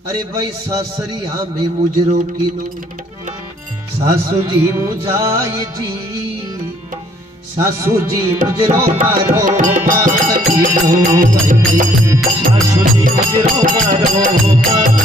अरे भाई सासरी हमें मुजरो किनो सासू जी मुझाए जी सासू जी मुजरो मारो बात किनो सासू जी मुजरो मारो बात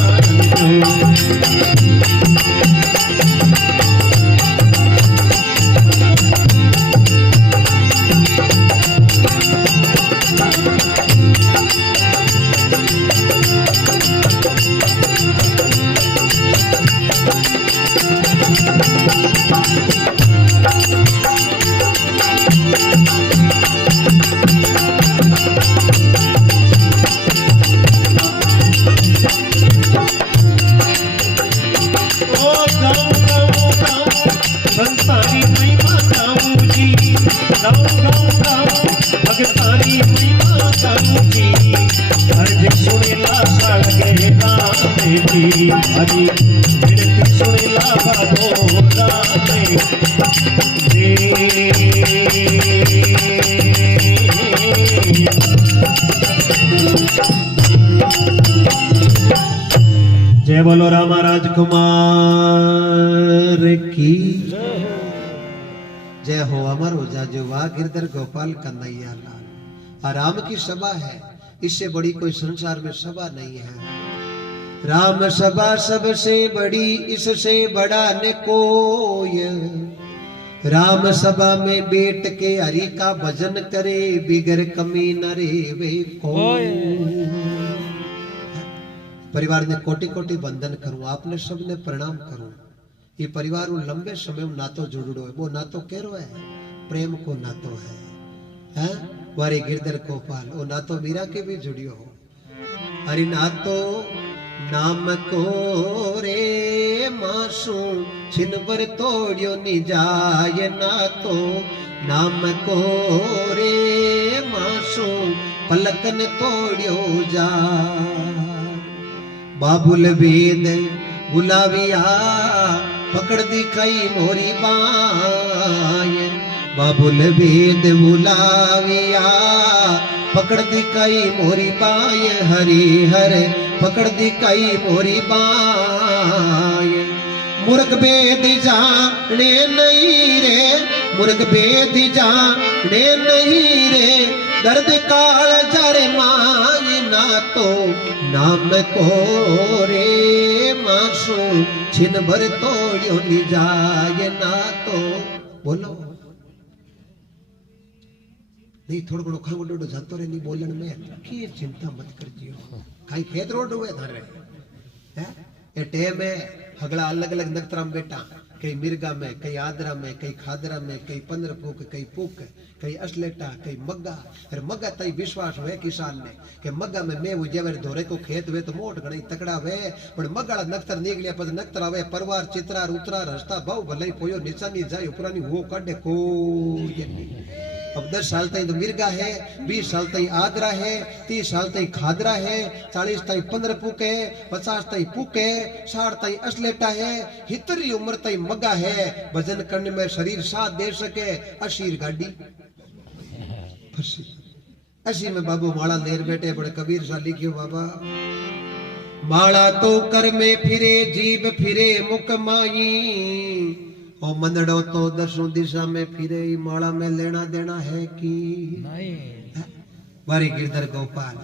संतारी महिमा गाऊं जी गाऊं गाऊं गाऊं भगतारी महिमा गाऊं जी अर्ज सुनेला सागे गाने जी हरी विनती सुनेला बाबो गाने जय बोलो रामा राजकुमार की जय हो अमर हो जाजो वाह गिरधर गोपाल कन्हैया लाल। राम की सभा है, इससे बड़ी कोई संसार में सभा नहीं है। राम सभा सबसे बड़ी, इससे बड़ा न कोई। राम सभा में बैठ के हरि का भजन करे, बिगर कमी न रे वे कोई। परिवार ने कोटि कोटि वंदन करूं, आपने सबने प्रणाम करूं। ये परिवार उन लंबे समय में नातो जुड़ो है, वो नातो केरो है, प्रेम को नातो है, वारे गिरधर गोपाल वो नातो मीरा के भी जुड़ियो हो। अरे नातो नाम को रे मासू छिनबर तोड़ियो निजाय नातो नाम को रे मासू पलकन तोड़ियो जा। बाबुल वेद बुलाविया पकड़ दिखाई मोरी बाय। बाबुल वेद बुलाविया पकड़ दिखाई मोरी बाय। हरि हर पकड़ दिखाई मोरी बाय। मुर्ग वेद जाने नहीं रे, मुर्ग वेद जाने नहीं रे, दर्द काल जरे माय ना तो नाम को रे मासू छिन भर तोड़ियो निजाय ना तो। बोलो नहीं थोड़ो घणो खांगो डोडो जातो रे नहीं बोलन में की चिंता मत करजियो। काई खेत रोड हुए थारे हैं ए टेम है हगला अलग अलग नक्तरा में बेटा, कई मिर्गा में, कई आदरा में, कई खादरा में, कई पंद्र फूक, कई पुक, कई असलेटा, कई मग्गा। अरे मग्गा तई विश्वास हुए किसान ने कि मग्गा में मैं वो जेवर धोरे को खेत वे तो मोट गणी तकड़ा वे, पर मग्गाड़ा नक्तर निकलिया पद नक्तरा वे परवार चित्रार उतरार हस्ता भाव भलाई पोयो निशानी जाय उपरानी वो काढे को ये नहीं। अब 10 साल तई तो मिर्गा है, 20 साल तई आदरा है, 30 साल तई खादरा है, 40 तई पंद्र पुक है, 50 तई पुक है, 60 तई असलेटा है, हितरी उम्र तई मग्गा है। भजन करने में शरीर साथ दे सके, अशीर गाड़ी असी में बाबू माला लेर बैठे बड़े कबीर सा लिखियो बाबा। माला तो कर में फिरे जीव फिरे मुख माई, ओ मंदड़ो तो दसों दिशा में फिरे, माला में लेना देना है कि नहीं। बारी गिरधर गोपाल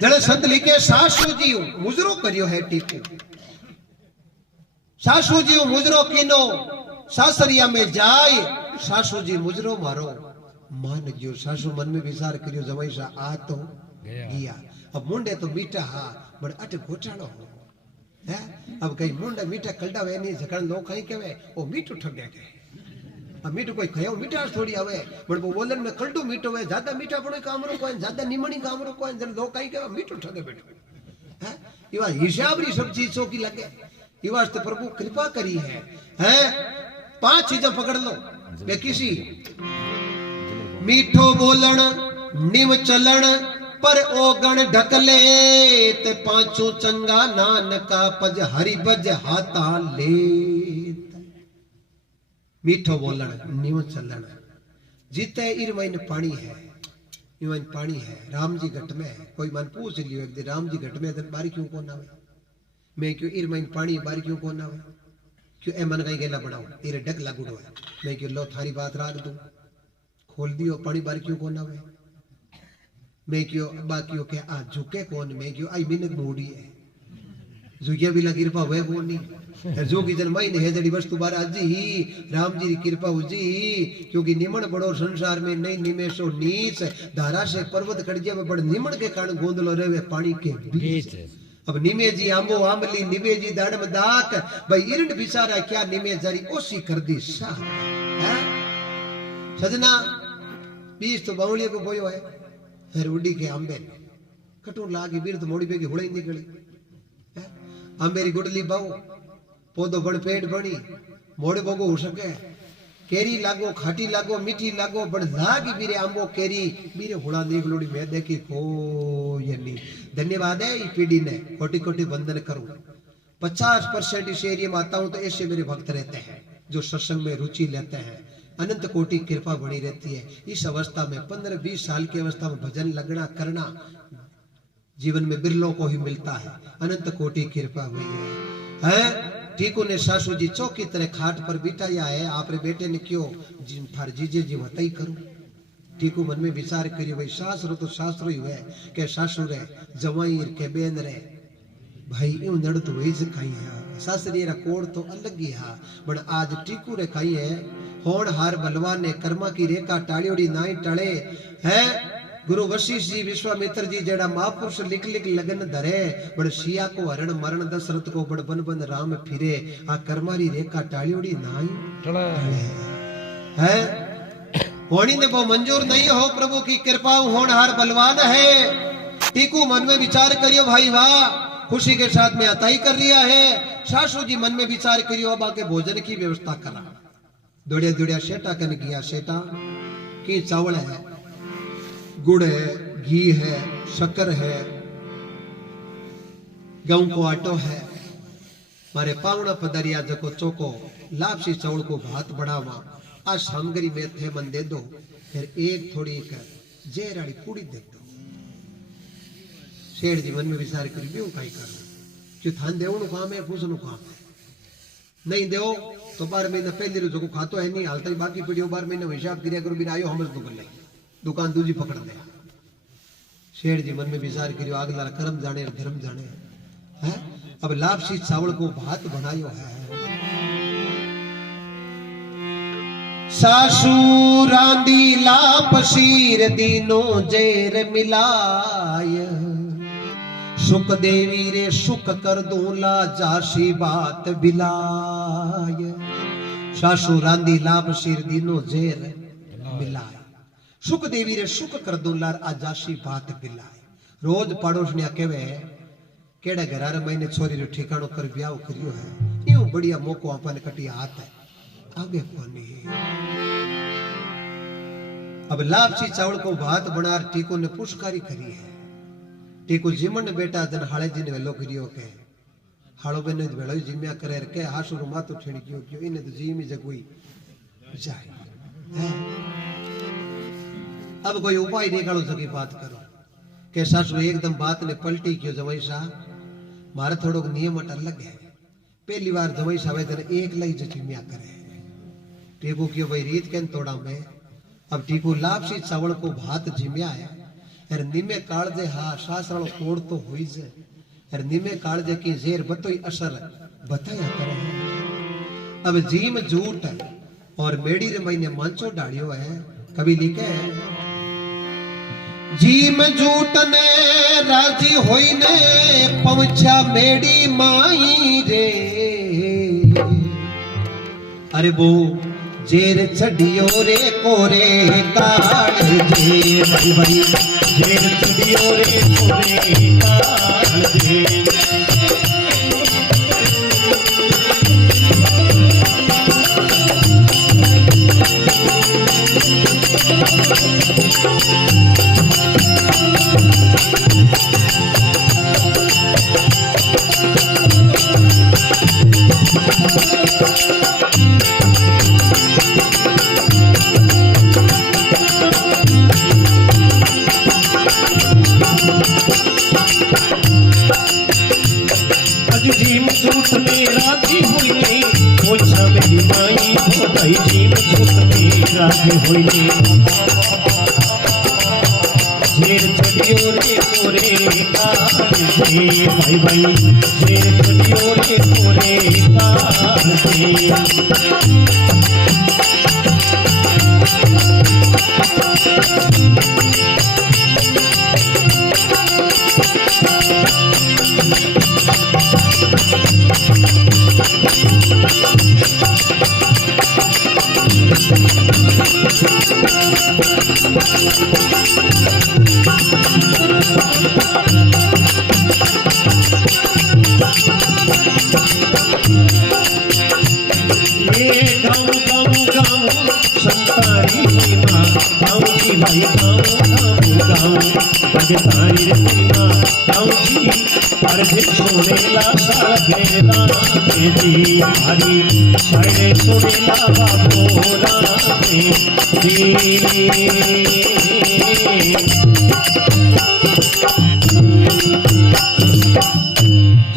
जड़े संत लिखे सासू जी मुजरो करियो है टीपू। सासू जी मुजरो किनो सासरिया में जाए, सासू जी मुजरो मारो मान गयो। सासू मन में विचार करियो जमाई सा आ तो गया। अब मुंडे तो मीठा हा बड़ अट घोटाड़ो हो है। अब कई मुंडे मीठा कलडावे नहीं जकण लोग कहीं कहवे ओ मीठो ठगे के। अब मीठो कोई कयो मीठास थोड़ी आवे, बड़ वो बोलन में कलडो मीठो है, ज्यादा मीठा पड़े कामरो कोई, ज्यादा निमणी कामरो कोई, जन लोग कहीं कहवे मीठो ठगे बैठो है। इवा हिसाब री सब चीजों की लगे, इवा तो प्रभु कृपा करी है। 5 चीजें पकड़ लो बे किसी मीठो बोलन निव चलन पर ओगण ढकले, ते 5 चंगा नानका पज हरि बज हाथा ले। मीठो बोलन निव चलन जीते इरवाइन पानी है, इवन पानी है। राम जी घट में है, कोई मन पूछ लियो एक दिन राम जी घट में दिन बारी क्यों कौन आवे मैं क्यों इर महीन पानी बारी क्यों कौन आवे क्यों ए मन कहीं गेला बनाओ तेरे डक लागूडो है मैं क्यों लो थारी बात राख दूं खोल दियो पानी बारी क्यों कौन आवे मैं क्यों अब्बा क्यों के आ झुके कौन मैं क्यों आई मिनक मोड़ी है झुकिया भी लगी कृपा हुए कौन नहीं जो की जन महीने है जड़ी वस्तु बार आज ही राम जी की कृपा हुई क्योंकि निमण बड़ो संसार में नहीं निमेशो नीच धारा से पर्वत कड़जिया में बड़ निमण के कारण गोंदलो रहे पानी के बीच अब निमे जी आंबो आंबली निमे जी दाड़म दाक भाई इरंड बिचारा क्या निमे जारी ओसी कर दी सा है सजना बीज तो बावलिया को बोयो है फिर उड़ी के आंबे कटू लागी बीर तो मोड़ी पे की हुड़ई निकली है आंबेरी गुडली बाऊ पौधो बण पेट बनी मोड़े बोगो हो सके केरी लागो खाटी लागो मीठी लागो बण लागी बीरे आंबो केरी बीरे हुड़ा निकलोड़ी मैं देखी को ये नहीं धन्यवाद है इस पीढ़ी ने कोटि कोटि वंदन करूं 50% इस एरिया में आता हूं तो ऐसे मेरे भक्त रहते हैं जो सत्संग में रुचि लेते हैं अनंत कोटि कृपा बनी रहती है इस अवस्था में 15-20 साल की अवस्था में भजन लगना करना जीवन में बिरलों को ही मिलता है अनंत कोटि कृपा हुई है टीकू ने सासू जी चौकी तरह खाट पर बिठाया है आपरे बेटे ने क्यों थार जीजे जी वतई करूं टीकू मन में विचार करियो भाई शास्त्र तो शास्त्र ही है के सासू रे जवाई के बेन रे भाई यूं नड़ तो वही खाई है सासरी रा कोड़ तो अलग ही है बट आज टीकू रे खाई है होण हार बलवान ने कर्मा की रेखा टाड़ियोड़ी नाई टळे है गुरु वशिष्ठ जी विश्वामित्र जी जेड़ा महापुरुष लिख लिख लगन धरे बड़ सिया को हरण मरण दशरथ को बड़ बन बन राम फिरे आ कर्मारी रेखा टाड़ियोड़ी नाई टळे है होनी ने वो मंजूर नहीं हो प्रभु की कृपा होनहार बलवान है टीकू मन में विचार करियो भाई वाह खुशी के साथ में अताई कर रिया है सासू जी मन में विचार करियो अब आके भोजन की व्यवस्था करा दौड़िया दौड़िया सेटा कन गया सेटा की चावल है गुड़ है घी है शक्कर है गेहूं को आटो है मारे पावना पदरिया जको चोको लापसी चावल को भात बढ़ावा आज सामग्री में थे मन दे दो फिर एक थोड़ी जेराड़ी पूड़ी दे दो शेर जी मन में विचार करी क्यों काई करो क्यों थान देव नु काम है पूछनु काम है नहीं देव तो 12 महीना पहले रो जो खातो है नहीं हालता ही बाकी पीढ़ियों 12 महीने हिसाब करिया करो बिना आयो हमज तो कर ले दुकान दूजी पकड़ दे शेर जी मन में विचार करियो आगला कर्म जाने धर्म जाने है अब लापसी चावल को भात बनायो है सासू रांदी लापसीर दीनो जेर मिलाय सुख देवी रे सुख कर दूला जासी बात बिलाय सासू रांदी लापसीर दीनो जेर मिलाय सुख देवी रे सुख कर दूला आजासी बात बिलाय रोज पड़ोस ने कहवे केड़े घरार महीने छोरी रो ठिकाणो कर ब्याह करियो है यूं बढ़िया मौको अपन कटी हाथ है आगे कोनी अब लापसी चावल को भात बनार टीको ने पुष्कारी करी है टीको जीमन बेटा जन हाले जी ने वेलो करियो के हालो बेने वेलो जिम्या करे के हासु रो मातो ठेणी क्यों इने तो जीमी जगोई जाए है अब कोई उपाय निकालो सकी बात करो के सासु एकदम बात ने पलटी क्यों जवाई साहब मारे थोड़ो नियम अलग है पहली बार जवाई साहब तेरे एक लई जिम्या करे टीको क्यों भाई रीत केन तोड़ा में अब टीको लापसी चावल को भात जिम्या है अरे निमे काल जे हा सासरालो कोड़ तो हुई जे अरे निमे काल जे की जेर बतोई असर बताया करे अब जीम झूठ और मेड़ी रे महीने मांचो डालियो है कभी लिखे जीम झूठ ने राजी होई ने पहुंचा मेड़ी माई रे अरे वो जेर छड़ियो रे कोरे काल जे भाई भाई जेर छड़ियो रे कोरे काल जे जीम झूठ में राजी हुई ने पूछा मेरी माई बताई जीम झूठ में राजी हुई ने जेर चढ़ियो रे मोरे काल से भाई भाई जेर चढ़ियो रे मोरे काल से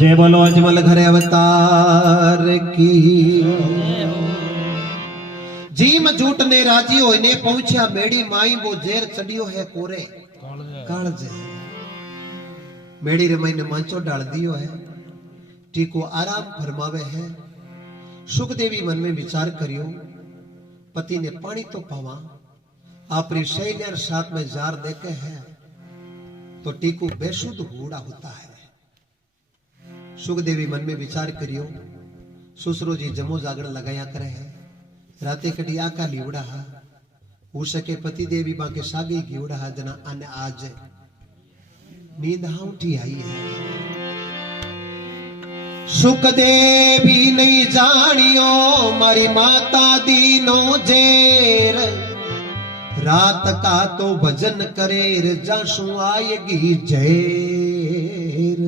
जय बोलो अजमल घरे अवतार की। जीम झूठ ने राजी होने पहुंचा मेरी माई वो जेर चढ़ियो है कोरे कालजे मेरी रे माई ने मांचो डाल दियो है टीको आराम फरमावे है। सुखदेवी मन में विचार करियो पति ने पानी तो पावा आपरी शैलेर साथ में जार देके है तो टीको बेशुद्ध हुड़ा होता है। सुखदेवी मन में विचार करियो सुसरो जी जमो जागरण लगाया करे है राते कटी आका लीवड़ा हा हो सके पति देवी बाके सागे कीवड़ा हा जना अन आज नींद उठी आई है। सुखदेवी नहीं जानियो मारी माता दीनो जेर रात का तो भजन करे जासू आएगी जेर।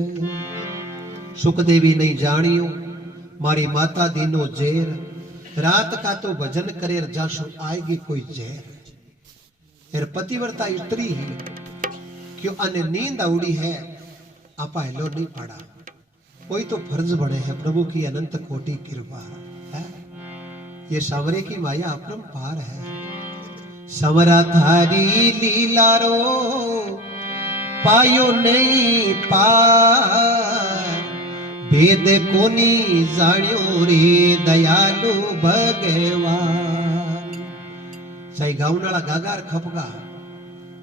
सुखदेवी नहीं जानियो मारी माता दीनो जेर रात का तो भजन करे जासू आएगी कोई जेर। पतिव्रता स्त्री ही क्यों अन्य नींद उड़ी है आपा हेलो नहीं पड़ा कोई तो फर्ज बने है प्रभु की अनंत कोटि कृपा है। ये सावरे की माया अपरंपार है। समरा थारी लीला रो पायो नहीं पार भेद कोनी जानियो रे दयालु भगवान। सही गावनाला गागार खपगा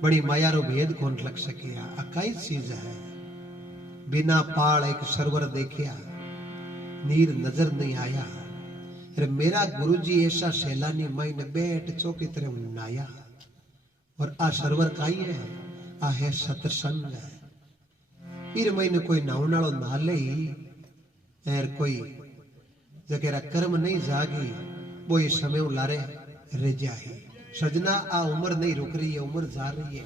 बड़ी माया रो भेद कौन लग सकिया अकाई चीज है। बिना पाल एक सरवर देखिया नीर नजर नहीं आया मेरा गुरुजी ऐसा सैलानी माइन बैठ चौकी तरह नाया और आ सरवर काई है आ है सत्संग है। इर महीने कोई नावनालो नाले एर कोई जगेरा कर्म नहीं जागी वो ये समय लारे रह जाए। सजना आ उम्र नहीं रुक रही है उम्र जा रही है।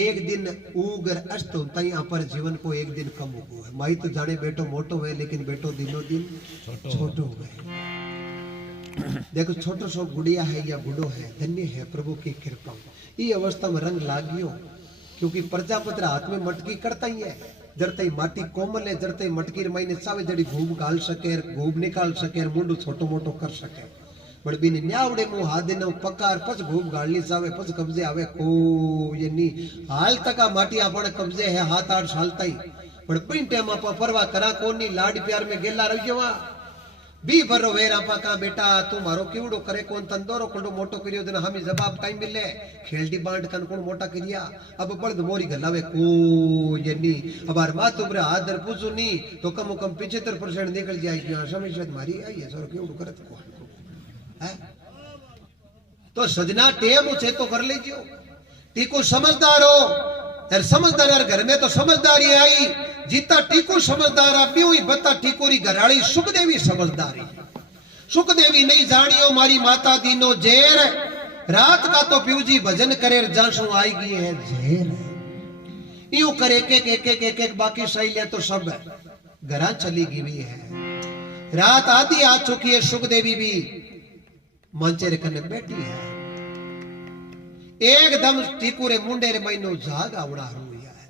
एक दिन उगर अस्त होता ही पर जीवन को एक दिन कम हो है। माई तो जाने बेटो मोटो है लेकिन बेटो दिनों दिन छोटो हो गए। देखो छोटो सो गुड़िया है या गुड़ो है धन्य है प्रभु की कृपा। ये अवस्था में रंग लागियो क्योंकि प्रजापति हाथ में मटकी करता ही है जरते ही माटी कोमल है जरते ही मटकी माई सावे जड़ी घूम गाल सके घूम निकाल सके मुंडू छोटो मोटो कर सके बड़ बिन न्यावड़े मुंह हाथ देना पकार पच घूम गाड़नी सावे पच कब्जे आवे को ये नी हाल तक माटी आपने कब्जे है 7-8 साल तई बड़ पिन टाइम आप परवा करा कोनी लाड प्यार में गेला रहियोवा बी भरो वेर आपा का बेटा तू मारो केवड़ो करे कोन तंदोरो कोडो मोटो करियो देना हमें जवाब टाइम मिले खेलडी बांट कन कोन मोटा करिया अब बड़द मोरी गलावे को ये नी अब आर मात ऊपर आदर पूछू नी तो कम 75% निकल जाएगी समय शायद मारी आई है सर केवड़ो करत को है तो सजना टेम उसे तो कर लीजियो टीको समझदार हो यार समझदार यार घर में तो समझदारी आई जीता टीको समझदार आप ही बता टीकोरी घराड़ी सुखदेवी समझदारी सुखदेवी नहीं जानियो मारी माता दीनो जेर रात का तो प्यूजी भजन करे जासू आएगी है जेर यूं करे एक बाकी सही ले तो सब घरा चली गई है। रात आधी आ चुकी है सुखदेवी भी मंचे कने बैठी है एकदम टीकुरे मुंडे रे महीनो जाग आवड़ा हुआ है।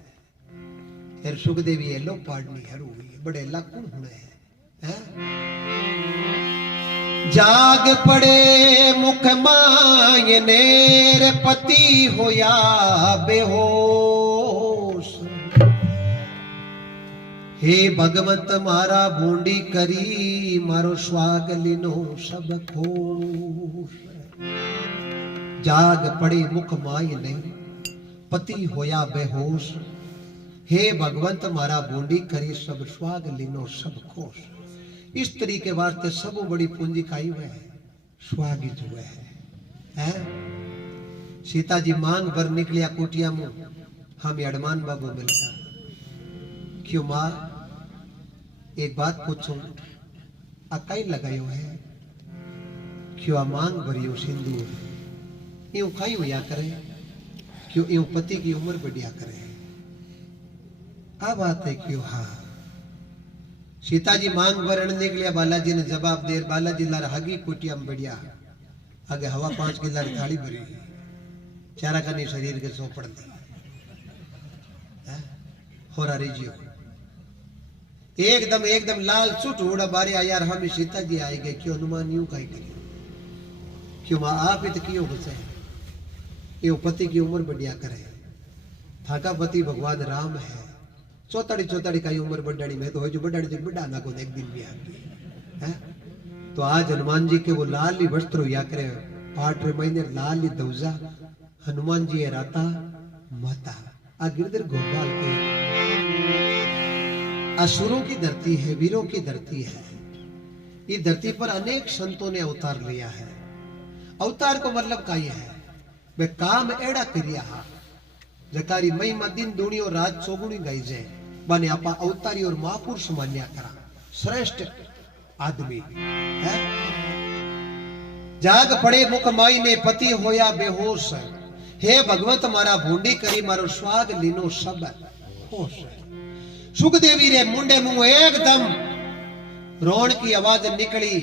फिर सुखदेवी एलो पाड़नी हरू हुई बड़े लाखों हुए हैं। जाग पड़े मुख मायने रे पति होया बेहोश। हे भगवंत मारा बूंदी करी मारो स्वाग लीनो सब खोश। जाग पड़े मुख मायने पति होया बेहोश। हे भगवंत मारा बूंदी करी सब स्वाग लीनो सब खोश। इस तरीके वास्ते सब बड़ी पूंजी काई हुए है स्वागित हुए है। सीता जी मांग भर निकलिया कुटिया मुंह हम अडमान बाबू मिलता। क्यों मां एक बात पूछूं अकाई लगायो है क्यों मांग भरियो सिंदूर यूं काई हुआ करे क्यों यूं पति की उम्र बढ़िया करे। आ बात है क्यों। हाँ सीता जी मांग भरण निकलिया बालाजी ने जवाब दे बालाजी लार हगी कुटिया में बढ़िया आगे हवा 5 किलो थाली भरी चारा का नहीं शरीर के सो पड़ दी हो रहा रिजियो एकदम लाल सुट उड़ा बारे आ यार हम सीता जी आए गए क्यों अनुमान यूं कहीं करिए क्यों मां आप इत क्यों गुस्से ये पति की उम्र बढ़िया करे थाका पति भगवान राम है चौताड़ी का उम्र बढ़ानी में तो हो जो बढ़ानी जो बढ़ा ना को एक दिन भी आगे है। तो आज हनुमान जी के वो लाल ही वस्त्र या करे 8 महीने लाल ही दौजा हनुमान जी है राता माता आ गिरधर गोपाल के असुरों की धरती है वीरों की धरती है। ये धरती पर अनेक संतों ने अवतार लिया है। अवतार को मतलब का ये है वे काम एड़ा करिया जकारी महिमा दिन दूनी और रात चौगुनी गई जे बने आपा अवतारी और महापुरुष मान्या करा श्रेष्ठ आदमी है। जाग पड़े मुख माई ने पति होया बेहोश। हे भगवंत मारा भूंडी करी मारो स्वाग लीनो सब होश। सुखदेवी रे मुंडे मुंह एकदम रोण की आवाज निकली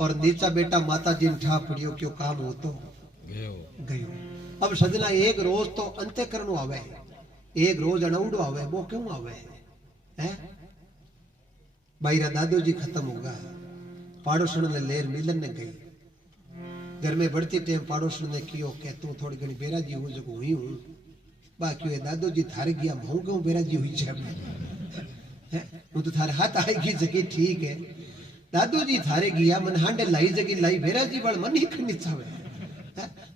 और नीचा बेटा माता जी ने ठा पड़ियो क्यों काम हो तो गयो। अब सजना एक रोज तो अंत्यकरण आवे एक रोज अनौडो आवे वो क्यों आवे है। भाईरा दादू जी खत्म होगा पाड़ोसन ने लेर मिलन ने गई घर में बढ़ती टेम पाड़ोसन ने कियो के तू थोड़ी घनी बेराजी हो जो हुई हूं बाकी वे दादू जी थारे गया महू क्यों बेराजी हुई है वो तो थारे हाथ आएगी जगह ठीक है दादू जी थारे गया मन हांडे लाई जगी लाई बेराजी बड़ मन ही खंडित छावे।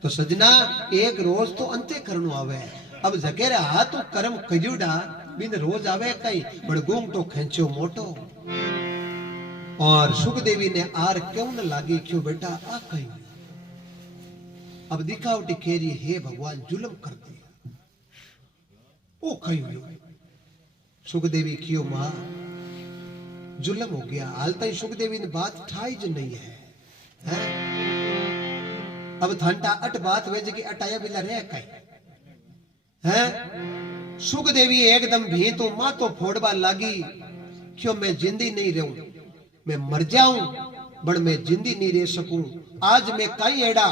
तो सजना एक रोज तो अंत्य करनो आवे अब जगेरे हाथ तो कर्म कजुड़ा बिन रोज आवे कई बड़ गुम तो खेंचो मोटो। और सुखदेवी ने आर क्यों न लागी क्यों बेटा आ कहीं अब दिखावटी केरी हे भगवान जुल्म कर दिया ओ कहीं सुखदेवी क्यों मां जुल्म हो गया हाल तक सुखदेवी ने बात ठाई ज नहीं है। अब थंटा अट बात वेज की अटाया बिला रह कई है। सुखदेवी एकदम भी तो मां तो फोड़बा लागी क्यों मैं जिंदी नहीं रहूं मैं मर जाऊं बड़ मैं जिंदी नहीं रह सकूं। आज मैं कई एड़ा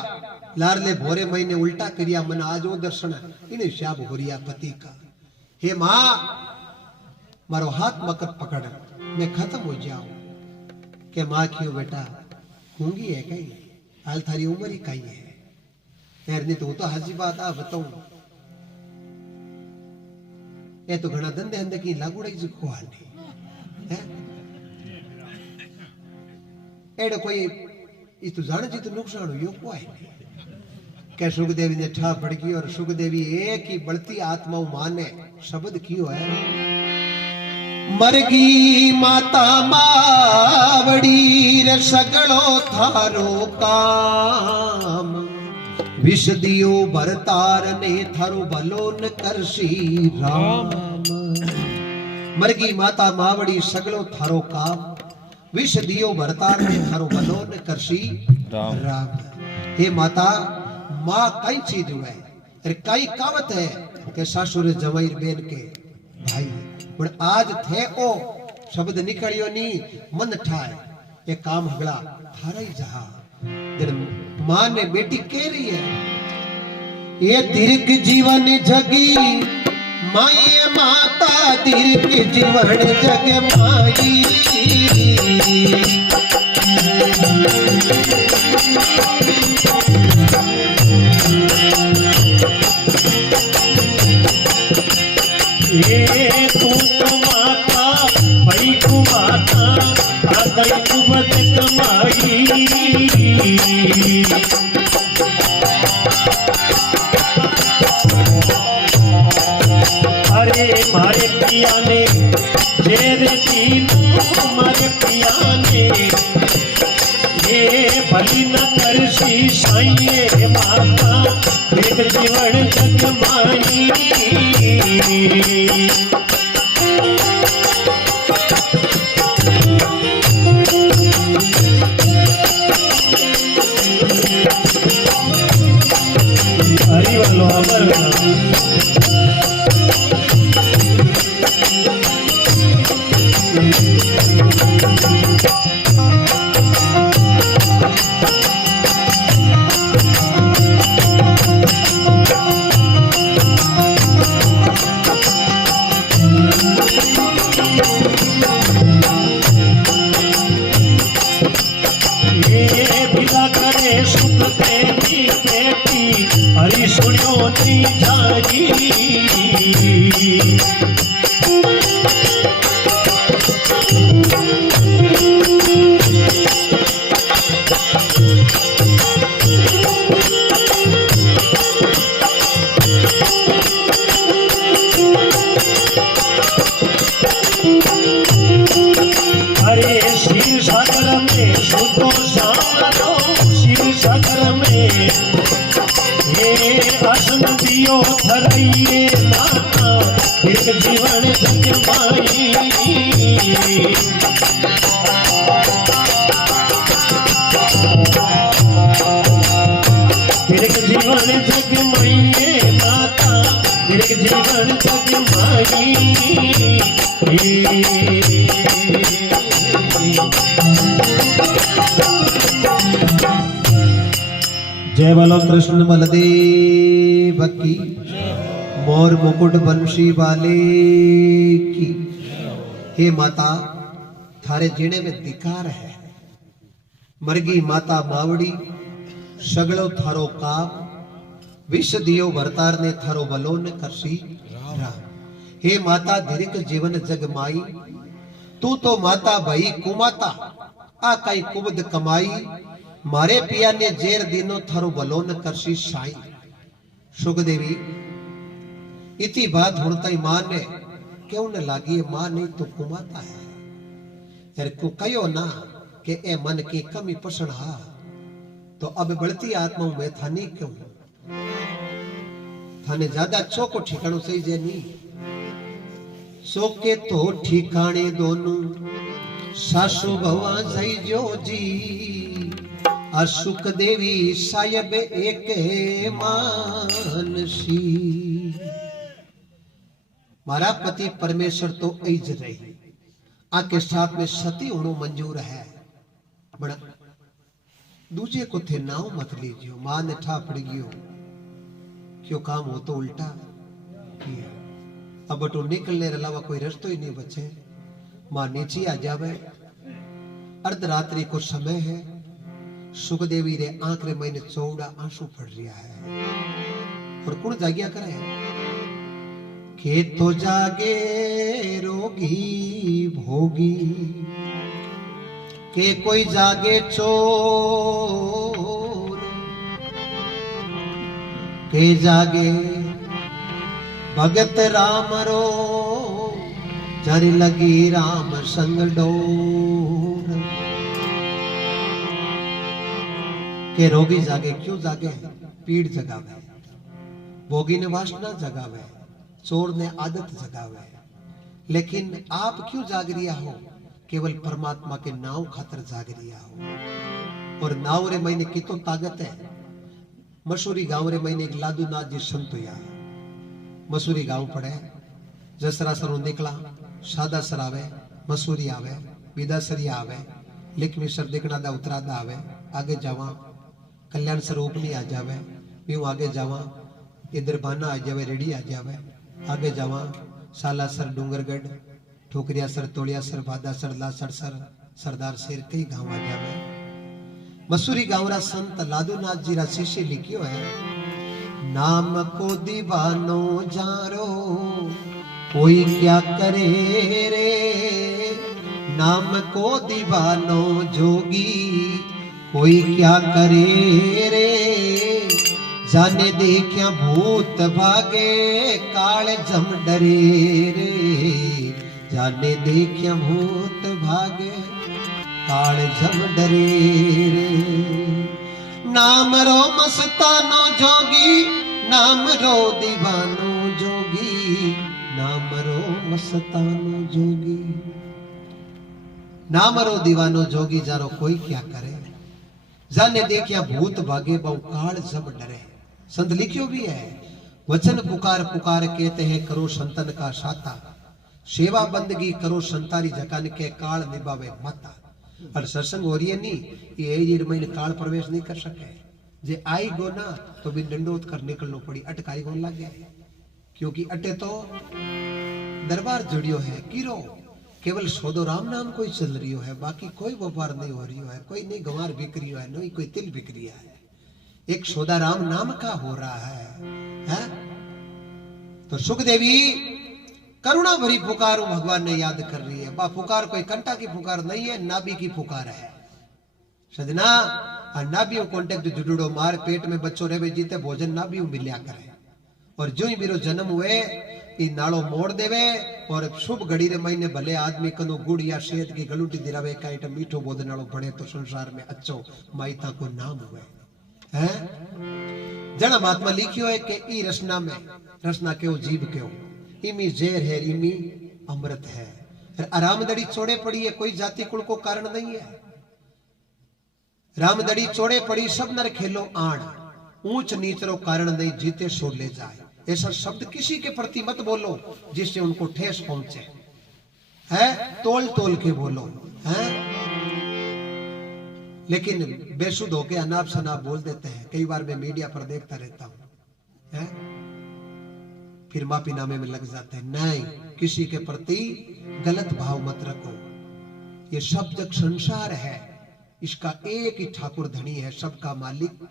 लारले भोरे महीने उल्टा करिया मन आज वो दर्शन इन्हें शाब हो रिया पति का। हे मां मारो हाथ मकर पकड़ मैं खत्म हो जाऊं के मां क्यों बेटा होंगी है कहीं हाल थारी उम्र ही कहीं है यार नहीं तो हाजी बात आ बताऊं ये तो घना धंधे अंदर की लागू रही जो हाल नहीं है एड़ो कोई ये तो जान जी तो नुकसान हो यो कोई नहीं क्या सुखदेवी ने ठा पड़ गई और सुखदेवी एक ही बढ़ती आत्माओं माने शब्द क्यों है मरगी माता मावड़ी रे सगड़ो थारो काम विष दियो भरतार ने थारो भलो न करसी राम। मरगी माता मावड़ी सगड़ो थारो काम विष दियो भरतार ने थारो भलो न करसी राम। हे माता मां कई चीज है अरे कई कावत है कि सासुर जवाई बेन के भाई पर आज थे ओ शब्द निकलियो नी मन ठाए ये काम हगला थारा ही जहा जब मां ने बेटी कह रही है ये दीर्घ जीवन जगी माई माता दीर्घ जीवन जग माई। ये तू माता भाई को माता आदई को बद कमाई। अरे मारे पिया ने जेर दीनो मारे पिया ने ये भली न करसी साईं माता एक जीवन जग माई। हरि वालो अमर सुख देवी बेटी हरि सुनियो नी जागी। अरे शिव सागर में सुतो सारो शिव सागर में ये आसन दियो धरइए माता एक जीवन जग माई। एक जीवन जग माई माता एक जीवन जग माई। जय बोलो कृष्ण बलदेव की। मोर मुकुट बंशी वाले की। हे माता थारे जीने में धिकार है। मरगी माता मावड़ी सगड़ो थारो काप विष दियो भरतार ने थारो बलो ने करसी राम। हे माता धीरिक जीवन जग माई तू तो माता भई कुमाता आ कई कुबद कमाई। मारे पिया ने जेर दिनो थारो भलो न करसी साई। सुखदेवी इति बात हुणता ही मां ने क्यों न लागी मां नहीं तो कुमाता है यार को कयो ना कि ए मन की कमी पसण हा तो अब बढ़ती आत्मा में थानी क्यों थाने ज्यादा चौको ठिकाणो सही जे नी सो के तो ठिकाणे दोनों सासु भवा सही जो जी सुख देवी सायब एक मानसी। मारा पति परमेश्वर तो ऐज रही आके साथ में सती होनो मंजूर है बड़ा दूजे को थे नाव मत लीजियो। मां ने ठा पड़ गयो क्यों काम हो तो उल्टा किया। अब तो निकलने के अलावा कोई रास्ता ही नहीं बचे। मां नीचे आ जावे। अर्धरात्रि को समय है। सुखदेवी रे आंख रे महीने चौड़ा आंसू पड़ रहा है और कौन जाग्या करे के तो जागे रोगी भोगी के कोई जागे चोर के जागे भगत राम रो जरी लगी राम संग डोर। के रोगी जागे क्यों जागे पीड़ जगावे भोगी ने वासना जगावे चोर ने आदत जगावे। लेकिन आप क्यों जाग रिया हो केवल परमात्मा के नाव खातर जाग रिया हो। और नाव रे महीने की तो ताकत है। मसूरी गांव रे महीने एक लादूनाथ जी संत हुआ मसूरी गांव पड़े जसरा सरों निकला सादा सर आवे मसूरी आवे विदासरी आवे लिखमी सर देखना दा उतरादा आवे आगे जावा कल्याण सर ओपनी आ जावे यूं आगे जावा इधर बाना आ जावे रेडी आ जावे आगे जावा Salasar, Dungargarh, Thokariyasar, Todiyasar, Bhadasar, Lasadsar, Sardarshahar कई गांव आ गया मैं। मसूरी गांवरा संत लादूनाथ जी रा शिष्य लिखियो है, नाम को दीवानो जारो कोई क्या करे रे, नाम को दीवानो जोगी कोई क्या करे रे, जाने देखिया भूत भागे काले जम डरे रे, जाने देखिया भूत भागे काले जम डरे रे। नाम रो मस्तानो जोगी, नाम रो दीवानो जोगी, नाम रो मस्तानो जोगी, नाम रो दीवानो जोगी जारो कोई क्या करे, जाने देखिया भूत भागे बहु काल जम डरे। संत लिखियो भी है, वचन पुकार पुकार कहते हैं करो संतन का साता, सेवा बंदगी करो संतारी जकान के काल निभावे माता। और सत्संग हो रही है नहीं, ये महीने काल प्रवेश नहीं कर सके, जे आई गो ना तो भी दंडोत कर निकलना पड़ी, अटकाई होने लग गए, क्योंकि अटे तो दरबार जुड़ियो है कीरो, केवल सौदो राम नाम कोई चल रही है, बाकी कोई व्यापार नहीं हो रही है, कोई नहीं गंवार बिक रही है, नहीं कोई तिल बिक रही है, एक सौदा राम नाम का हो रहा है? तो सुखदेवी करुणा भरी पुकार भगवान ने याद कर रही है। बा पुकार कोई कंटा की पुकार नहीं है, नाभि की पुकार है। सजना नाभियों कॉन्टेक्ट जुड़ो मार, पेट में बच्चों रहे जीते भोजन नाभियों मिल्या करे, और जो ही मेरो जन्म हुए ई नाड़ो मोड़ देवे, और शुभ घड़ी रे महीने भले आदमी कनो गुड़ या शहद की गलूटी दिरावे का इट मीठो बोध नाड़ो बने तो संसार में अच्छो माइता को नाम हुए है। जना महात्मा लिखियो है कि ई रसना में, रसना क्यों जीव क्यों, इमी जेर है इमी अमृत है। रामदड़ी चोड़े पड़ी है, कोई जाति कुल को कारण नहीं है। रामदड़ी चोड़े पड़ी सब नर खेलो आण, ऊंच नीच रो कारण नहीं जीते सो ले जाए। ऐसा शब्द किसी के प्रति मत बोलो जिससे उनको ठेस पहुंचे, है तोल तोल के बोलो है। लेकिन बेसुध होके अनाप शनाप बोल देते हैं, कई बार मैं मीडिया पर देखता रहता हूं है, फिर माफी नामे में लग जाते हैं। नहीं, किसी के प्रति गलत भाव मत रखो। ये सब जग संसार है, इसका एक ही ठाकुर धनी है, सबका मालिक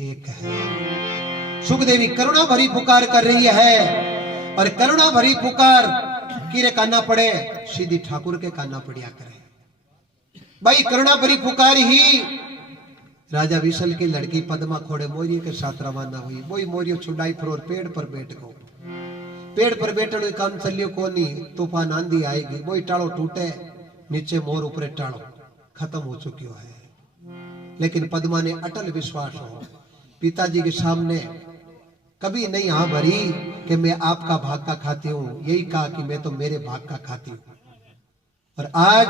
एक है। सुखदेवी करुणा भरी पुकार कर रही है, और करुणा भरी पुकार किरे काना पड़े, सीधी ठाकुर के काना पड़िया करे। भाई करुणा भरी पुकार ही राजा विशल की लड़की पद्मा खोड़े मोरिये के साथ रवाना हुई। वही मोरियो छुड़ाई फ्लोर पेड़ पर बैठ गो, पेड़ पर बैठने काम चलियो कोनी, तूफान आंधी आएगी, वही टाड़ो टूटे, नीचे मोर ऊपर टाड़ो, खत्म हो चुकी है। लेकिन पद्मा ने अटल विश्वास हो, पिताजी के सामने कभी नहीं हाँ भरी कि मैं आपका भाग का खाती हूं, यही कहा कि मैं तो मेरे भाग का खाती हूं। और आज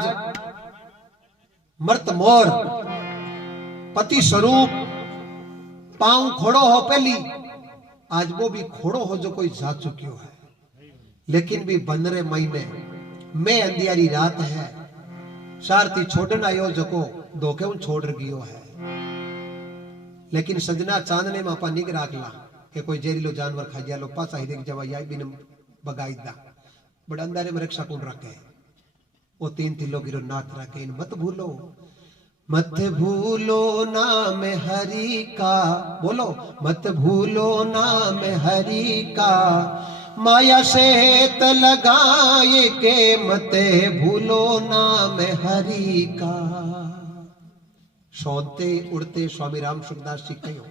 मर्त मोर पति स्वरूप पांव खोड़ो हो पहली, आज वो भी खोड़ो हो जो कोई जा चुकी है। लेकिन भी 15 महीने में अंधियारी रात है, सारथी छोड़ना आयो जको धोखे छोड़ गियो है। लेकिन सजना चांदने में अपा निग राखला कि कोई जहरीलो जानवर खा जालो, पासा ही देख जवा या बिन बगाई दा, बड़ा अंधारे में रक्षा कौन रखे, वो 3 तिलो गिरो नाथ रखे। मत भूलो, मत भूलो नाम हरि का, बोलो मत भूलो नाम हरि का, माया से त लगाए के मत भूलो नाम हरि का। सोते उड़ते स्वामी राम सुखदास जी कहो,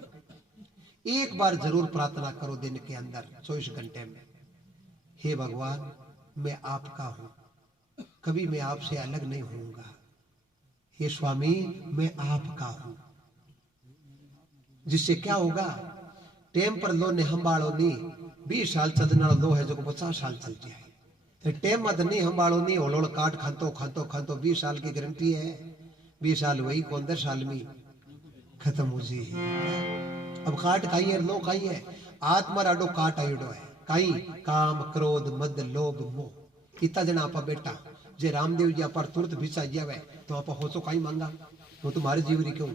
एक बार जरूर प्रार्थना करो दिन के अंदर 24 घंटे में, हे भगवान मैं आपका हूं, कभी मैं आपसे अलग नहीं होऊंगा। हे स्वामी मैं आपका हूं। जिससे क्या होगा, टेम पर लो ने हंबाड़ो नी 20 साल चलना लो है जो 50 साल चल जाए, तो टेम मत नहीं हंबाड़ो नी होलोड़ काट खातो खातो खातो 20 साल की गारंटी है, 20 साल वही 15 साल में खत्म हो जी। अब काट खाई है, लो खाई है, आत्मा राडो काट आयोडो है, काई काम क्रोध मद लोभ मोह। इतना जना आपा बेटा जे रामदेव जी पर तुरंत भिसा जावे तो आप हो तो कहीं मांगा, वो तुम्हारे जीवरी क्यों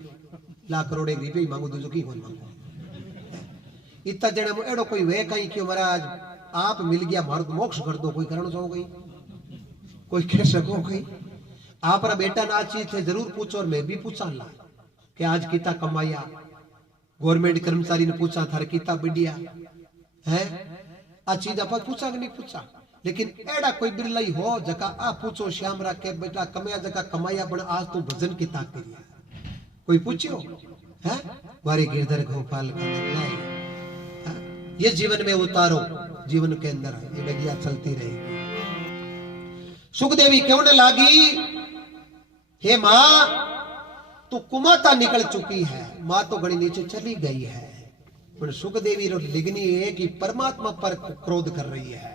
लाख करोड़ रुपये ही मांगो, दूसरो की कौन मांगो। इतना जने एड़ो कोई वे कहीं क्यों महाराज आप मिल गया मारो तो मोक्ष कर दो, कोई करण चाहो गई, कोई कह सको गई। आप बेटा ना चीज थे जरूर पूछो, और मैं भी पूछा ला कि आज किता कमाया। गवर्नमेंट कर्मचारी ने पूछा थारे किता बिडिया है, आ चीज आप पूछा कि नहीं पूछा। लेकिन एड़ा कोई बिरला ही हो जका आ पूछो श्याम रा के बेटा कमाया जका कमाया, पण आज तू भजन किता करिया, कोई पूछियो है। मारे गिरधर गोपाल का नहीं, ये जीवन में उतारो, जीवन के अंदर ये डगिया चलती रहेगी। सुखदेवी क्यों न लागी, हे मां तू कुमाता निकल चुकी है, मां तो घड़ी नीचे चली गई है, पर सुखदेवी रो लिगनी है कि परमात्मा पर क्रोध कर रही है।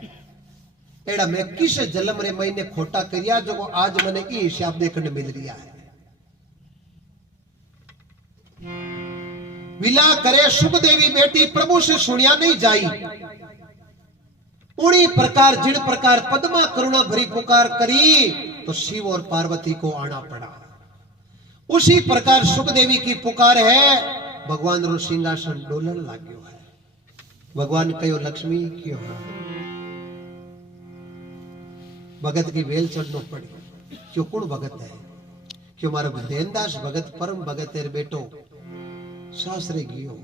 एड़ा मैं किस जन्म रे महीने खोटा करिया जो आज मैंने ई हिसाब देखने मिल रिया है। विला करे सुखदेवी बेटी प्रभु से सुनिया नहीं जाई, उन्हीं प्रकार जिन प्रकार पद्मा करुणा भरी पुकार करी तो शिव और पार्वती को आना पड़ा, उसी प्रकार सुखदेवी की पुकार है। भगवान रो सिंहासन डोलन लाग्यो है। भगवान कहो लक्ष्मी क्यों भगत की वेल चढ़नो पड़ी, क्यों कौन भगत है, क्यों मारो देनदास भगत परम भगत है बेटो सासरे गियो।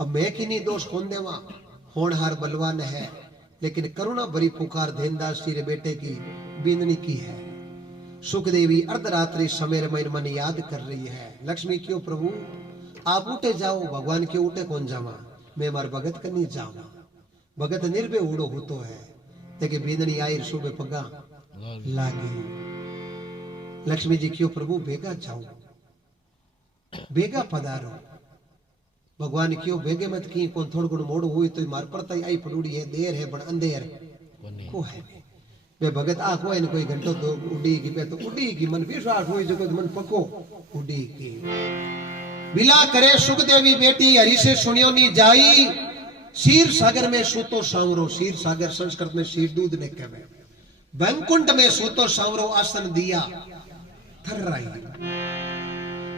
अब मैं कि नहीं दोष कौन देवा, होनहार बलवान है, लेकिन करुणा भरी पुकार देनदास जी रे बेटे की बिंदनी की है। सुखदेवी अर्धरात्रि समय मन याद कर रही है, लक्ष्मी क्यों प्रभु आप उठे जाओ, भगवान क्यों उठे कौन जावा, मैं मार भगत करनी जावा। भगत निर्भय उड़ो होतो है, तेके बिंदनी आई सुबह पगा लागी। लक्ष्मी जी क्यों प्रभु बेगा जाओ, बेगा पधारो। भगवान क्यों बेगे मत की, कौन थोड़ गुण मोड़ हुई तो मार पड़ता आई पड़ूड़ी है, देर है बड़ अंधेर को है। वे भगत आ कोई न कोई घंटो तो उड़ी की पे तो उड़ी की मन विश्वास हुई जो मन पको उड़ी की। बिला करे सुखदेवी बेटी हरि से सुनियो नी जाई, क्षीर सागर में सूतो सांवरो, क्षीर सागर संस्कृत में क्षीर दूध ने कहे, वैकुंठ में सूतो सांवरो आसन दिया थर्राई।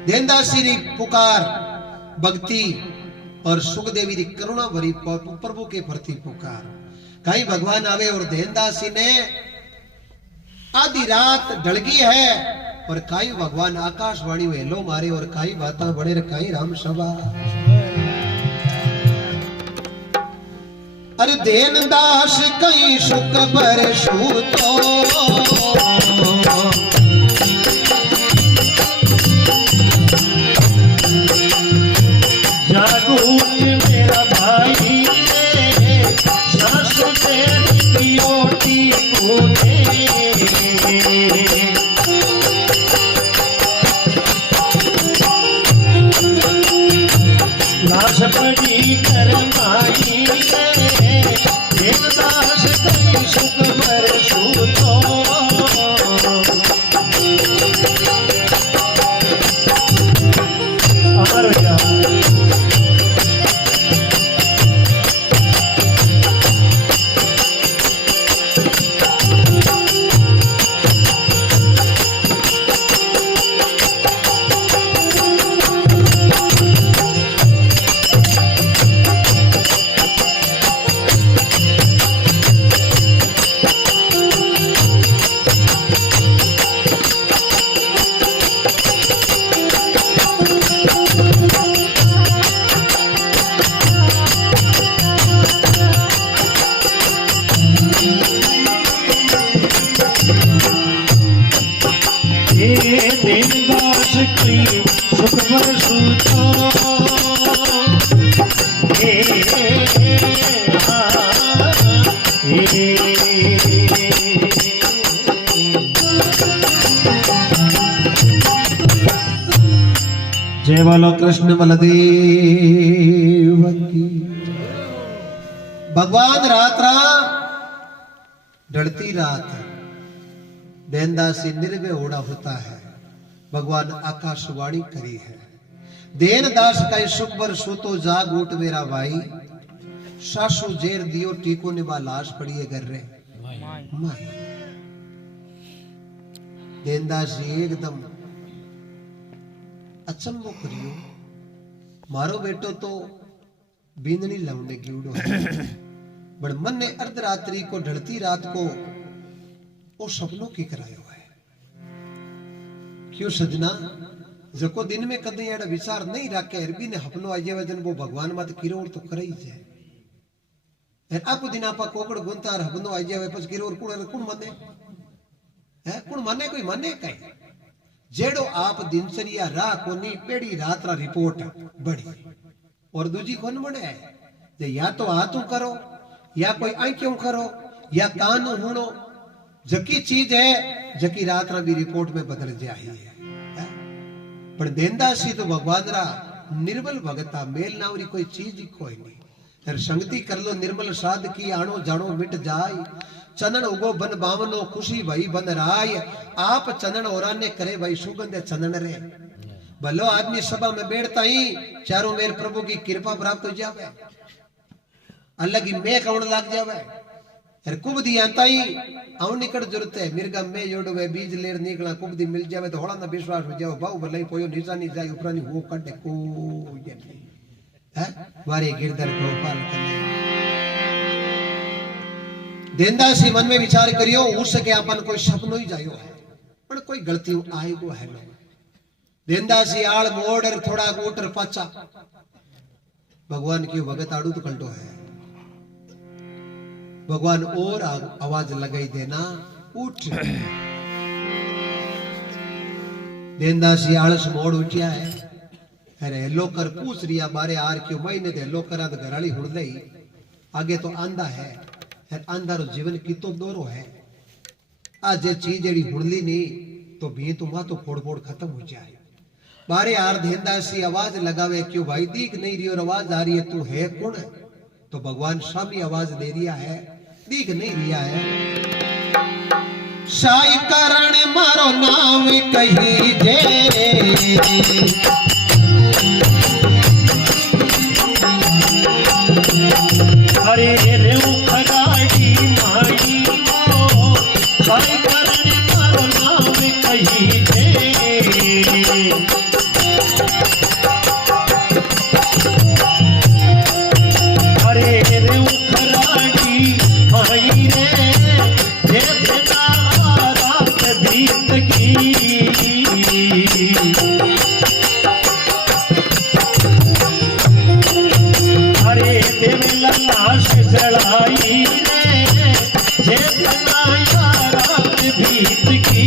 देनदासी री पुकार भक्ति और सुखदेवी री करुणा भरी प्रभु के प्रति पुकार। कहीं भगवान आवे और देनदासी ने आधी रात ढलगी है और कहीं भगवान आकाशवाणी वेलो मारे और कहीं बाता बड़े कहीं राम सभा। अरे देनदास कहीं सुख पर सूतो, मेरा भाई सासु तेरी ओटी कोने, लाश पड़ी करमाई देवदास कई सुख पर सूतो। अमर भैया देनदास कोई सुख पर सूतो, जय बोलो कृष्ण बलदेव की। भगवान रात्रा ढलती रात देनदासी निर्भय उड़ा होता है। भगवान आकाशवाणी करी है, देनदास का सुख पर सोतो जाग उठ मेरा भाई, सासू जेर दियो टीको ने बा लाश पड़िए कर रे माई। देनदास जी एकदम अचंबो करियो, मारो बेटो तो बींदनी लवने गिवड़ो है, बड़ मन ने अर्धरात्रि को ढलती रात को वो सपनों की करायो है। क्यों सजना जको दिन में कदे एड़ा विचार नहीं राखे अरबी ने हपनो आजे वजन वो भगवान मत किरोड़ तो करई जाए है आपको दिन आपा कोकड़ गुंतार हपनो आजे वे पछ किरोड़ कुण मने है कुण मने कोई मने कई जेड़ो आप दिनचर्या रा कोनी पेड़ी रात रा रिपोर्ट बड़ी और दूजी कौन बने जे या तो हाथों करो या कोई आंखों करो या कान हुणो जकी चीज है जकी रात रा भी रिपोर्ट में बदल जाए है पर देंदासी तो भगवान रा निर्मल भगता मेल नावरी कोई चीज ही कोई नहीं तर संगति कर लो निर्मल साध की आनो जानो मिट जाय चनन उगो बन बावनो खुशी भई बन राय आप चनन औराने करे भाई सुगंध चनन रे भलो आदमी सभा में बैठता ही चारों मेर प्रभु की कृपा प्राप्त हो जावे अलग ही मैं कौन लाग जावे अरे कुबदी आता ही आउ निकट जरूरत है मिर्गा में योड़ वे बीज लेर निकला कुबदी मिल जावे तो होला ना विश्वास हो जाओ बाऊ भलाई पोयो निशानी जाए उपरानी वो कटे को ये है वारे गिरधर गोपाल कने देंदासी मन में विचार करियो उसके अपन कोई सपनो ही जायो है पर कोई गलती आएगो है लो देंदासी आड़ मोड़ थोड़ा गोटर पाचा भगवान की भगत आड़ू तो कल्टो है भगवान और आवाज लगाई देना उठ देंदासी आलस मोड़ उठिया है अरे लोकर पूछ रिया बारे आर क्यों महीने दे लोकरा तो घराली हुड़ दई आगे तो आंधा है आंधा रो जीवन कितो दोरो है आज जे चीज जेड़ी हुड़ली नहीं तो भी तो मां तो फोड़ फोड़ खत्म हो जाए बारे आर देंदासी आवाज लगावे क्यों भाई दीख नहीं रही और आवाज आ रही है तू है कौन तो भगवान स्वामी आवाज दे रिया है दिख नहीं रिया है साई करण मारो नाम कही जे अरे रे उखराड़ी माई मो साई करण मारो नाम कही जे अरे रे उखराड़ी माई रे जे तेरा रात बीत की अरे देवे लाश जलाई रे जे तेरा रात बीत की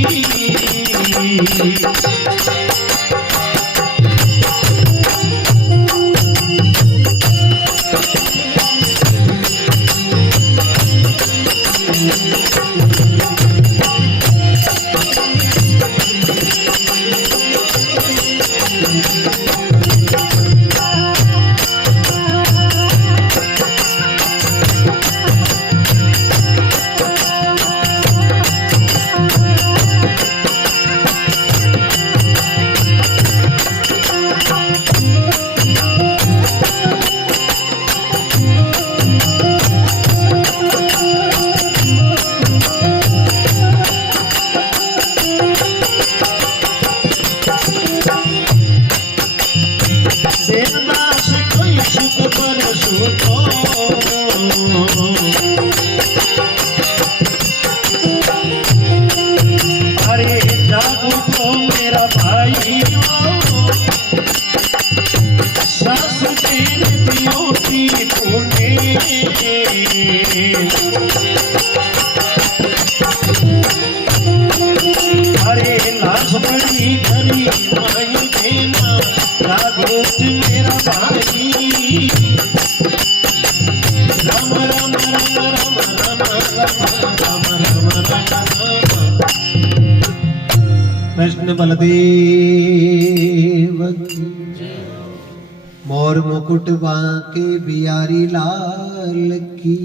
अरे जागो तो मेरा भाई सास तेरे दियों की पुणे अरे लाश बड़ी धरी माई देना जागो मेरा भाई राम राम राम राम राम राम राम राम राम कृष्ण बलदेव मोर मुकुट बांके बिहारी लाल की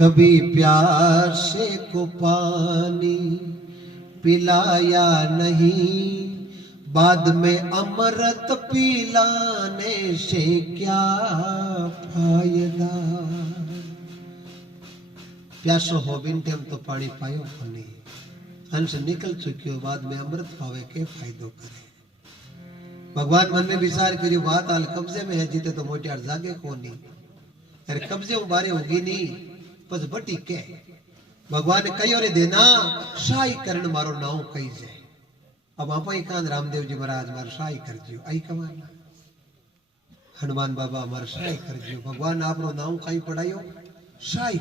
कभी प्यासे को पानी पिलाया नहीं बाद में अमृत पिलाने से क्या फायदा प्यासो हो बिन टेम तो पानी पायो नहीं अंश निकल चुक्यो बाद में अमृत पावे के फायदो करे भगवान मन में विचार करियो बात हाल कब्जे में है जीते तो मोटियार जागे को नहीं अरे कब्जे बारे होगी नहीं बस बटी के भगवान ने कही और देना शाही करण मारो नाव कही जाए अब आप ही कान रामदेव जी महाराज मार शाही कर दियो आई कमान हनुमान बाबा मार शाही कर दियो भगवान आप रो नाव कहीं पढ़ायो शाही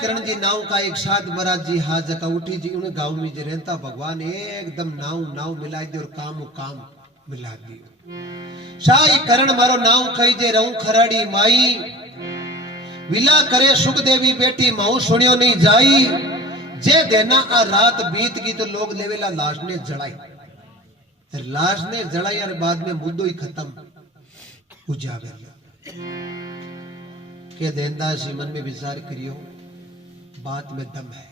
करण जी नाव का एक साध महाराज जी हा जका उठी जी उन गांव में जो रहता भगवान एकदम नाव मिला दियो और काम मिला दियो शाही करण मारो नाव कही जे रहूं खराड़ी माई विला करे सुख देवी बेटी माऊ सुनियो नहीं जाई जे देना आ रात बीत गई तो लोग लेवेला लाश ने जड़ाई और बाद में मुद्दो ही खत्म हो जावे के देनदासी मन में विचार करियो बात में दम है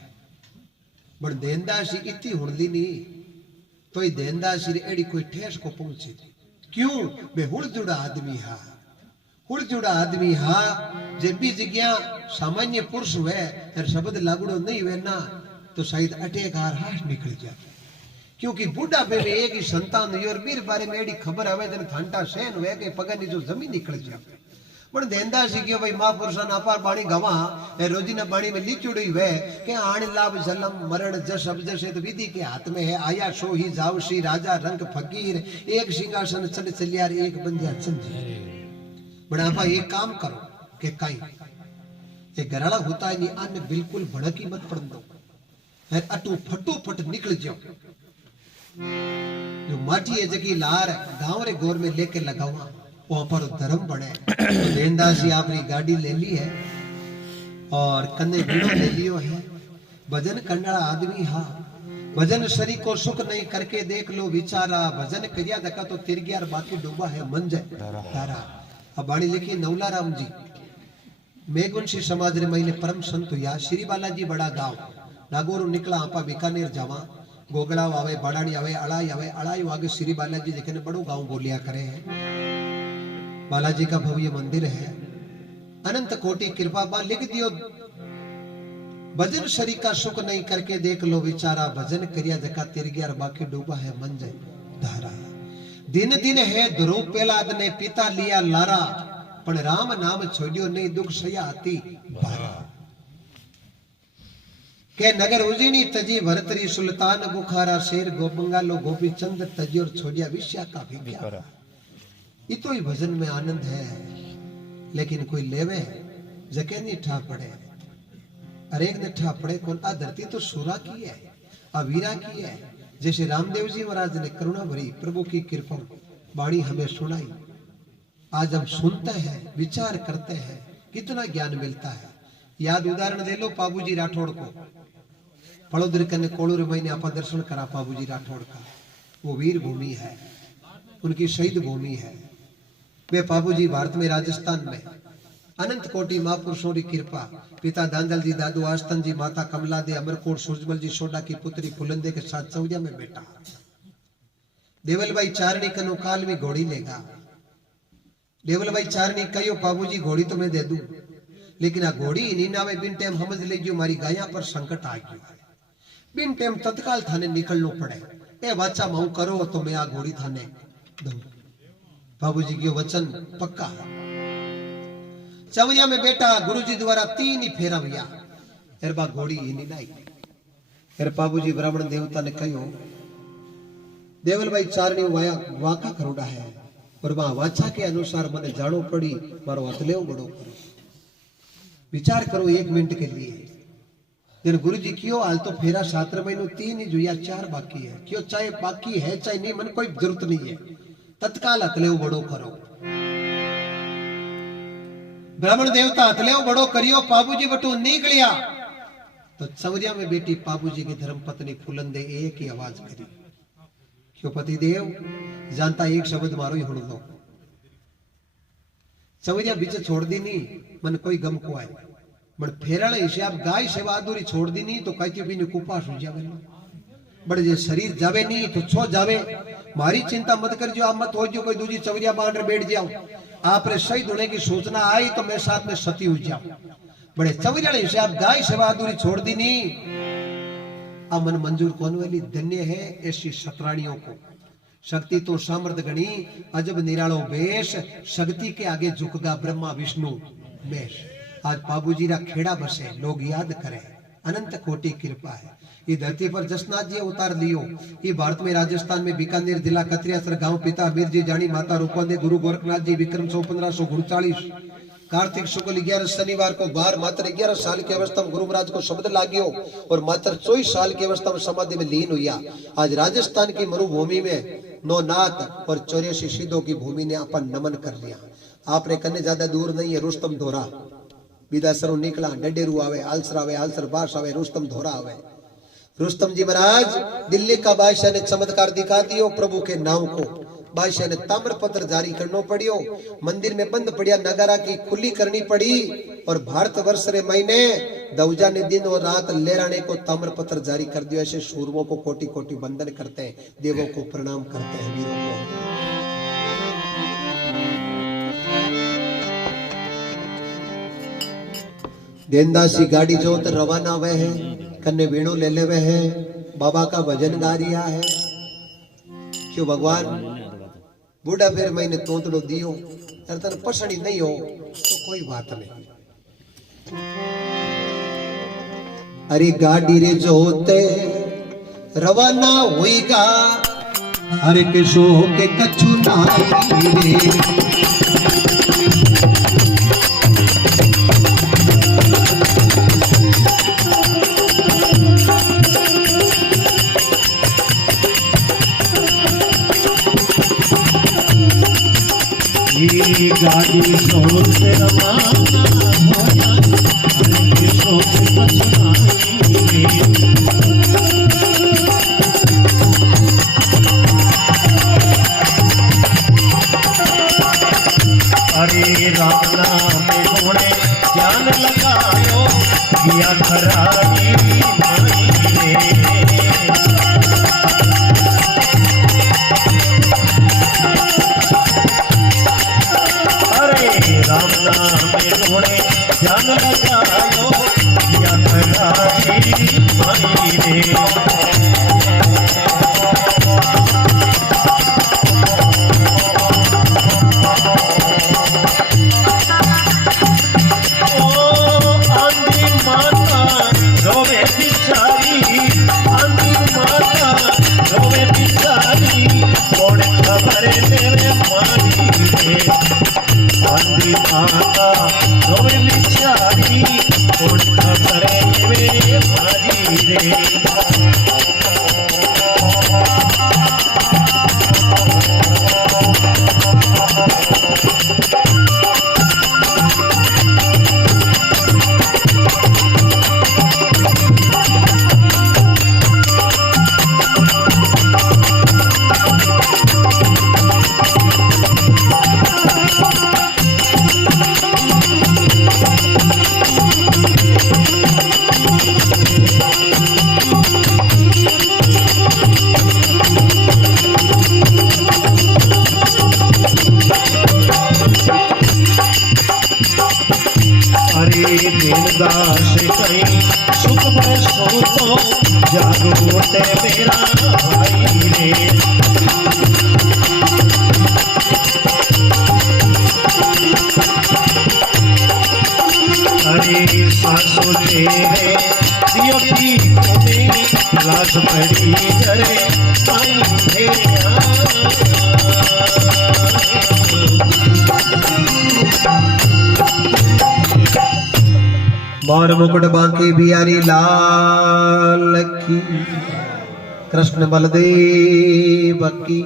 बड़ देनदासी इतनी हुड़ली नहीं तो ये देनदासी एड़ी कोई ठेस को पहुंची क्यों बे हुड़ जुड़ा आदमी हा जे भी जगह सामान्य पुरुष हुए और शब्द लागुड़ो नहीं हुए ना तो शायद अटैक हार हाश निकल जाए क्योंकि बूढ़ा पे में एक ही संतान हुई और बीर बारे में एडी खबर आवे जन थांटा सहन हुए के पगनी जो जमीन निकल जाए पण देनदासी क्यों भाई महापुरुषा ना पार बाणी गवा ए रोजीना बाणी में लिचुड़ी हुए के आण लाभ जलम मरण जस अब जसे तो विधि के हाथ में है आया सो ही जावसी राजा रंग फकीर एक सिंहासन चल चलियार एक बंजा चंजी बड़ा आप एक काम करो के कहीं ये घराला होता है नहीं अन्य बिल्कुल भड़की मत पड़ दो अटू फटोफट निकल जाओ जो माटी है जगी लार गांव रे गोर में लेके लगावा वहां पर धर्म बने तो देनदासी आपने गाड़ी ले ली है और कन्ने बीड़ो ले लियो है भजन करने आदमी हा भजन शरीर को सुख नहीं करके देख लो विचारा भजन करिया दका तो तिरगियार बाकी डूबा है मन जाए तारा अब बाणी लिखी नवला राम जी मेघवंशी समाज रे महीने परम संत हुआ श्री बालाजी बड़ा गांव नागौर निकला आपा बीकानेर जावा गोगड़ा आवे बड़ाणी आवे अड़ाई वागे श्री बालाजी देखे बड़ो गांव बोलिया करे है बालाजी का भव्य मंदिर है अनंत कोटि कृपा बा लिख दियो भजन शरीर का सुख नहीं करके देख लो विचारा भजन करिया जका तिरगियार बाकी डूबा है मन जाए धारा दिन दिन है ध्रुव पेलाद ने पिता लिया लारा पण राम नाम छोड़ियो नहीं दुख सया आती बारा के नगर उजीनी तजी भरतरी सुल्तान बुखारा शेर गोपंगालो गोपी चंद तजी और छोड़िया विश्या का भिग्या ये तो ही भजन में आनंद है लेकिन कोई लेवे जके नहीं ठा पड़े अरेक ने ठा पड़े कौन आ धरती तो सूरा की है अवीरा की है जैसे रामदेव जी महाराज ने करुणा भरी प्रभु की कृपा वाणी हमें सुनाई आज हम सुनते हैं विचार करते हैं कितना ज्ञान मिलता है याद उदाहरण दे लो पाबूजी राठौड़ को पड़ोदर कन्ने कोलूर महीने आप दर्शन करा पाबूजी राठौड़ का वो वीर भूमि है उनकी शहीद भूमि है वे पाबूजी भारत में राजस्थान में अनंत कोटि महापुरुषों की कृपा पिता दांदल जी दादू आस्तन जी माता कमला दे अमरकोट सूरजमल जी सोडा की पुत्री फुलंदे के साथ चौरिया में बेटा देवल भाई चारणी कनु काल में घोड़ी लेगा देवल भाई चारणी कहो पाबूजी घोड़ी तो मैं दे दूं लेकिन आ घोड़ी नहीं ना बिन टाइम समझ ले जो मारी गाया पर संकट आ गया बिन टाइम तत्काल थाने निकलना पड़े ए बच्चा माऊ करो तो मैं आ घोड़ी थाने दूं बाबूजी की वचन पक्का चवरिया में बेटा गुरुजी द्वारा 3 ही फेरा भैया एरबा घोड़ी ही नहीं लाई एर बाबूजी ब्राह्मण देवता ने कहो देवल भाई चारणी वाया वाका खरोड़ा है और वहां वाचा के अनुसार मने जानो पड़ी मारो हथलेव बड़ो विचार करो 1 मिनट के लिए जन गुरुजी क्यों हाल तो फेरा 7 महीनों 3 ही जुया 4 बाकी है क्यों चाहे बाकी है चाहे नहीं मन कोई जरूरत नहीं है तत्काल हथलेव बड़ो करो ब्राह्मण देवता हथलेव बड़ो करियो पाबूजी बटू निकलिया तो चवरिया में बेटी पाबूजी की धर्म पत्नी फुलंदे एक ही आवाज करी क्यों पति देव जानता एक शब्द मारो ही हुण दो चवरिया बीच छोड़ दी नहीं मन कोई गम को आए बड़ फेरल हिसाब गाय सेवा अधूरी छोड़ दी नहीं तो कहती भी नहीं कुपास हो जावे बड़े जे शरीर जावे नहीं तो छो जावे मारी चिंता मत कर जो आप मत हो जो कोई दूजी चवरिया बांध बैठ जाओ आप रे शहीद होने की सूचना आई तो मैं साथ में सती हो जाऊं बड़े चवरिया हिसाब गाय सेवा अधूरी छोड़ दी नहीं अब मन मंजूर कौन वाली धन्य है ऐसी सतराणियों को शक्ति तो सामर्थ गणी अजब निरालो वेश, शक्ति के आगे झुकगा ब्रह्मा विष्णु मेष। आज बाबूजी रा खेड़ा बसे, लोग याद करें, अनंत कोटि कृपा है। ये धरती पर जसनाथ जी उतार लियो। ये भारत में राजस्थान में बीकानेर जिला कतरियासर गांव पिता मीर जी जानी माता रूपंदे गुरु गोरखनाथ जी विक्रम 1549 कार्तिक शुक्ल 11 शनिवार को बार मात्र 11 साल की अवस्था में गुरु महाराज को शब्द लागियो और मात्र 24 साल की अवस्था में समाधि में लीन हुआ। आज राजस्थान की मरुभूमि में 9 नाथ और 84 सिद्धों की भूमि ने अपन नमन कर लिया। आपने कन्ने ज्यादा दूर नहीं है, रुस्तम धोरा विदासरों निकला, डडेरू आवे, आलसर बास आवे, रुस्तम धोरा आवे। रुस्तम जी महाराज दिल्ली का बादशाह ने चमत्कार दिखा दियो, प्रभु के नाम को बादशाह ने ताम्र पत्र जारी करना पड़ियो, मंदिर में बंद पड़िया, नगारा की खुली करनी पड़ी और भारत वर्ष रे महीने दौजा ने दिन और रात लेराने को ताम्र पत्र जारी कर दियो। ऐसे शूरवों को कोटि कोटि वंदन करते हैं, देवों को प्रणाम करते हैं, वीरों को। देनदासी गाड़ी जो तो रवाना हुए है, कन्ने वीणो ले ले हुए है, बाबा का भजन गा रिया है। क्यों भगवान बूढ़ा फिर मैंने तोतड़ो दियो, अरे तन पसंद नहीं हो तो कोई बात नहीं। अरे गाड़ी रे जोते रवाना होईगा, अरे किशो के कछु नाई रे। गाड़ी सोते रवाना होया, अरे सोते पछताई। अरे राम नाम में घोड़े ध्यान लगायो, किया खराबी माई रे। राम नाम में घोड़े ध्यान लगायो, या खराबी माई रे। आंधी माता रोवे बिचारी, आंधी माता रोवे बिचारी, कौन खबर देवे मारी रे। आंधी माता रोवे बिचारी, कौन खबर देवे मारी रे। देनदास कहीं सुख बरसो तो जागो ते मेरा भाई रे। अरे सासो तेरे दियो की तुम्हें लाज पड़ी करे भाई मोर मुकुट बांकी बिहारी लाल की, कृष्ण बलदेव की,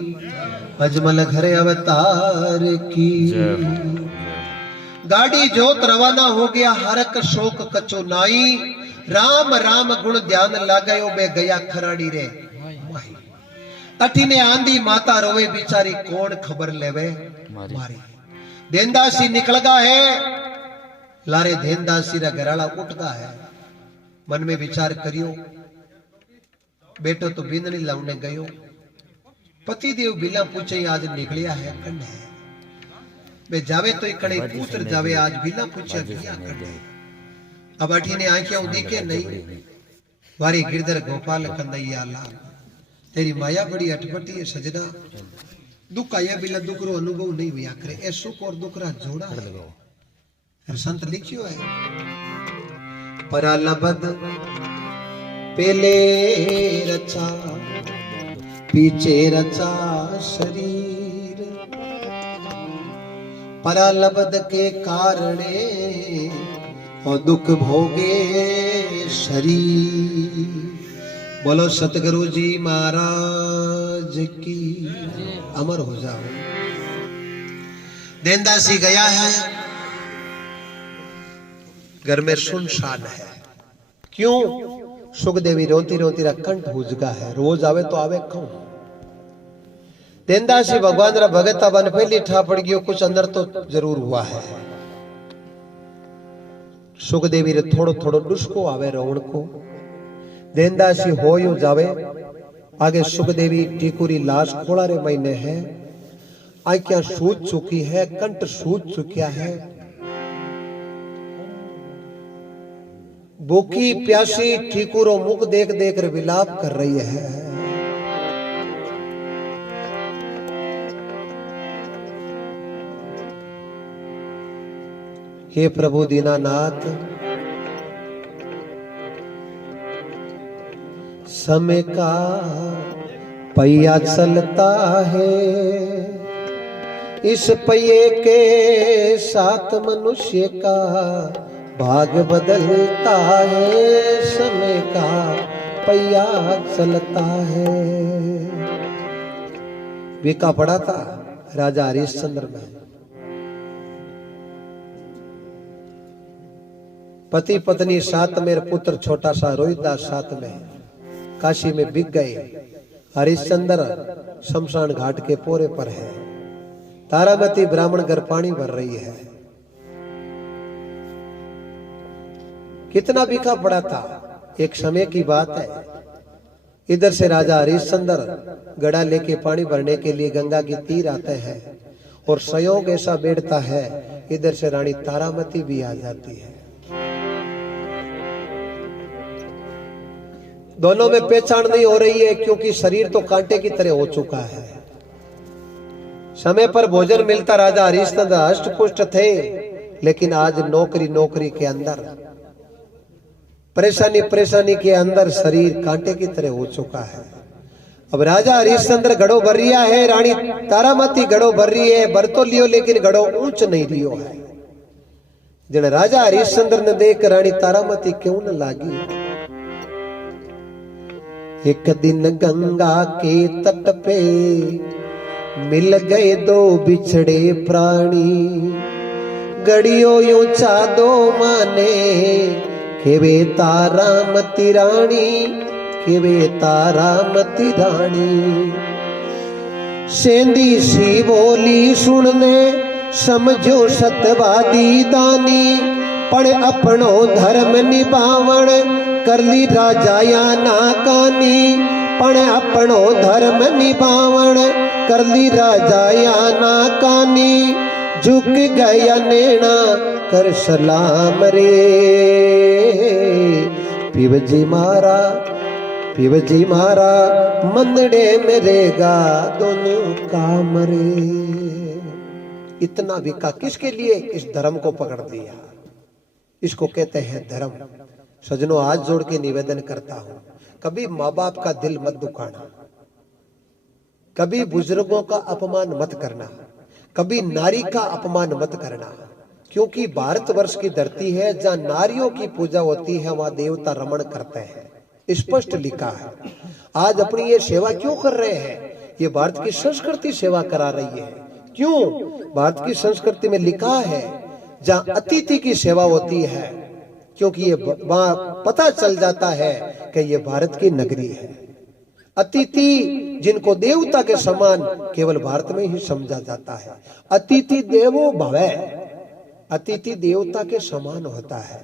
अजमल घर अवतार की। गाड़ी जोत रवाना हो गया, हरक शोक कचो नाई, राम राम गुण ध्यान लागयो बे गया खराड़ी रे माही। अठी ने आंधी माता रोवे बिचारी, कौन खबर लेवे मारी। देनदासी निकलगा है, लारे देनदासी रा घराला उठगा है। मन में विचार करियो, बेटो तो बिंदनी लाउने गयो, पति देव बिला पूछे आज निकलिया है कन्ने, बे जावे तो इकड़े पुत्र जावे, आज बिला पूछे किया कन्ने। अब अठी ने आंखें उदी के नहीं, वारी गिरधर गोपाल कन्हैया लाल, तेरी माया बड़ी अटपटी है सजना, दुख आया बिना दुख रो अनुभव नहीं हुआ करे, ए सुख और दुख रा जोड़ा है। संत लिखियो है परालबद पहले रचा पीछे रचा शरीर, परालबद के कारणे और दुख भोगे शरीर। बोलो सतगुरु जी महाराज की, अमर हो जाओ। देनदासी गया है, घर में सुनसान है। क्यों? सुखदेवी रोती रोती रा कंठ हुजगा है, रोज आवे तो आवे कौन? देनदासी भगवान रा भगता बन पहली ठा पड़ गयो, कुछ अंदर तो जरूर हुआ है। सुखदेवी रे थोड़ो थोड़ो डुस्को आवे रोवण को। देनदासी हो यू जावे आगे सुखदेवी टीकुरी लाश खोला रे महीने है, आंखें सूज चुकी है, कंठ सूज चुकिया है, भूखी प्यासी ठीकुरो मुख देख देख कर विलाप कर रही है। हे प्रभु दीनानाथ, समय का पहिया चलता है, इस पहिए के साथ मनुष्य का भाग बदलता है, समय का पहिया चलता है। विका पड़ा था राजा हरिश्चंद्र में, पति पत्नी साथ में, पुत्र छोटा सा रोहितदास साथ में काशी में बिक गए। हरिश्चंद्र शमशान घाट के पोरे पर है, तारामती ब्राह्मण घर पानी भर रही है। कितना बिका पड़ा था, एक समय की बात है। इधर से राजा हरिश्चंद्र गड़ा लेके पानी भरने के लिए गंगा की तीर आते हैं और संयोग ऐसा बैठता है, इधर से रानी तारामती भी आ जाती है। दोनों में पहचान नहीं हो रही है, क्योंकि शरीर तो कांटे की तरह हो चुका है। समय पर भोजन मिलता, राजा हरिश्चंद्र हष्ट पुष्ट थे, लेकिन आज नौकरी के अंदर परेशानी के अंदर शरीर कांटे की तरह हो चुका है। अब राजा हरिश्चंद्र घड़ो भर रिया है, रानी तारामती घड़ो भर रही है, भर तो लियो लेकिन घड़ो ऊंच नहीं लियो है। जन राजा हरिश्चंद्र ने देख रानी तारामती क्यों न लागी। एक दिन गंगा के तट पे मिल गए दो बिछड़े प्राणी, गड़ियों यूं चादो माने केवे तारामती रानी, केवे तारामती रानी। सेंधी सी बोली सुनने समझो सतवादी दानी, पण अपनो धर्म निभावण करली राजा या नाकानी, पण अपनो धर्म निभावण करली राजा या नाकानी। झुक गया नैना कर सलाम रे, पिवजी मारा मंदड़े मेरेगा दोनों काम रे। इतना विका किसके लिए? इस धर्म को पकड़ दिया, इसको कहते हैं धर्म। सजनों, हाथ जोड़ के निवेदन करता हूं, कभी माँ बाप का दिल मत दुखाना, कभी बुजुर्गों का अपमान मत करना, कभी नारी का अपमान मत करना, क्योंकि भारतवर्ष की धरती है जहां नारियों की पूजा होती है, वहां देवता रमण करते हैं, स्पष्ट लिखा है। आज अपनी ये सेवा क्यों कर रहे हैं? ये भारत की संस्कृति सेवा करा रही है। क्यों? भारत की संस्कृति में लिखा है जहां अतिथि की सेवा होती है, क्योंकि ये पता चल जाता है कि ये भारत की नगरी है। अतिथि जिनको देवता के समान केवल भारत में ही समझा जाता है। अतिथि देवो भवे, अतिथि देवता के समान होता है,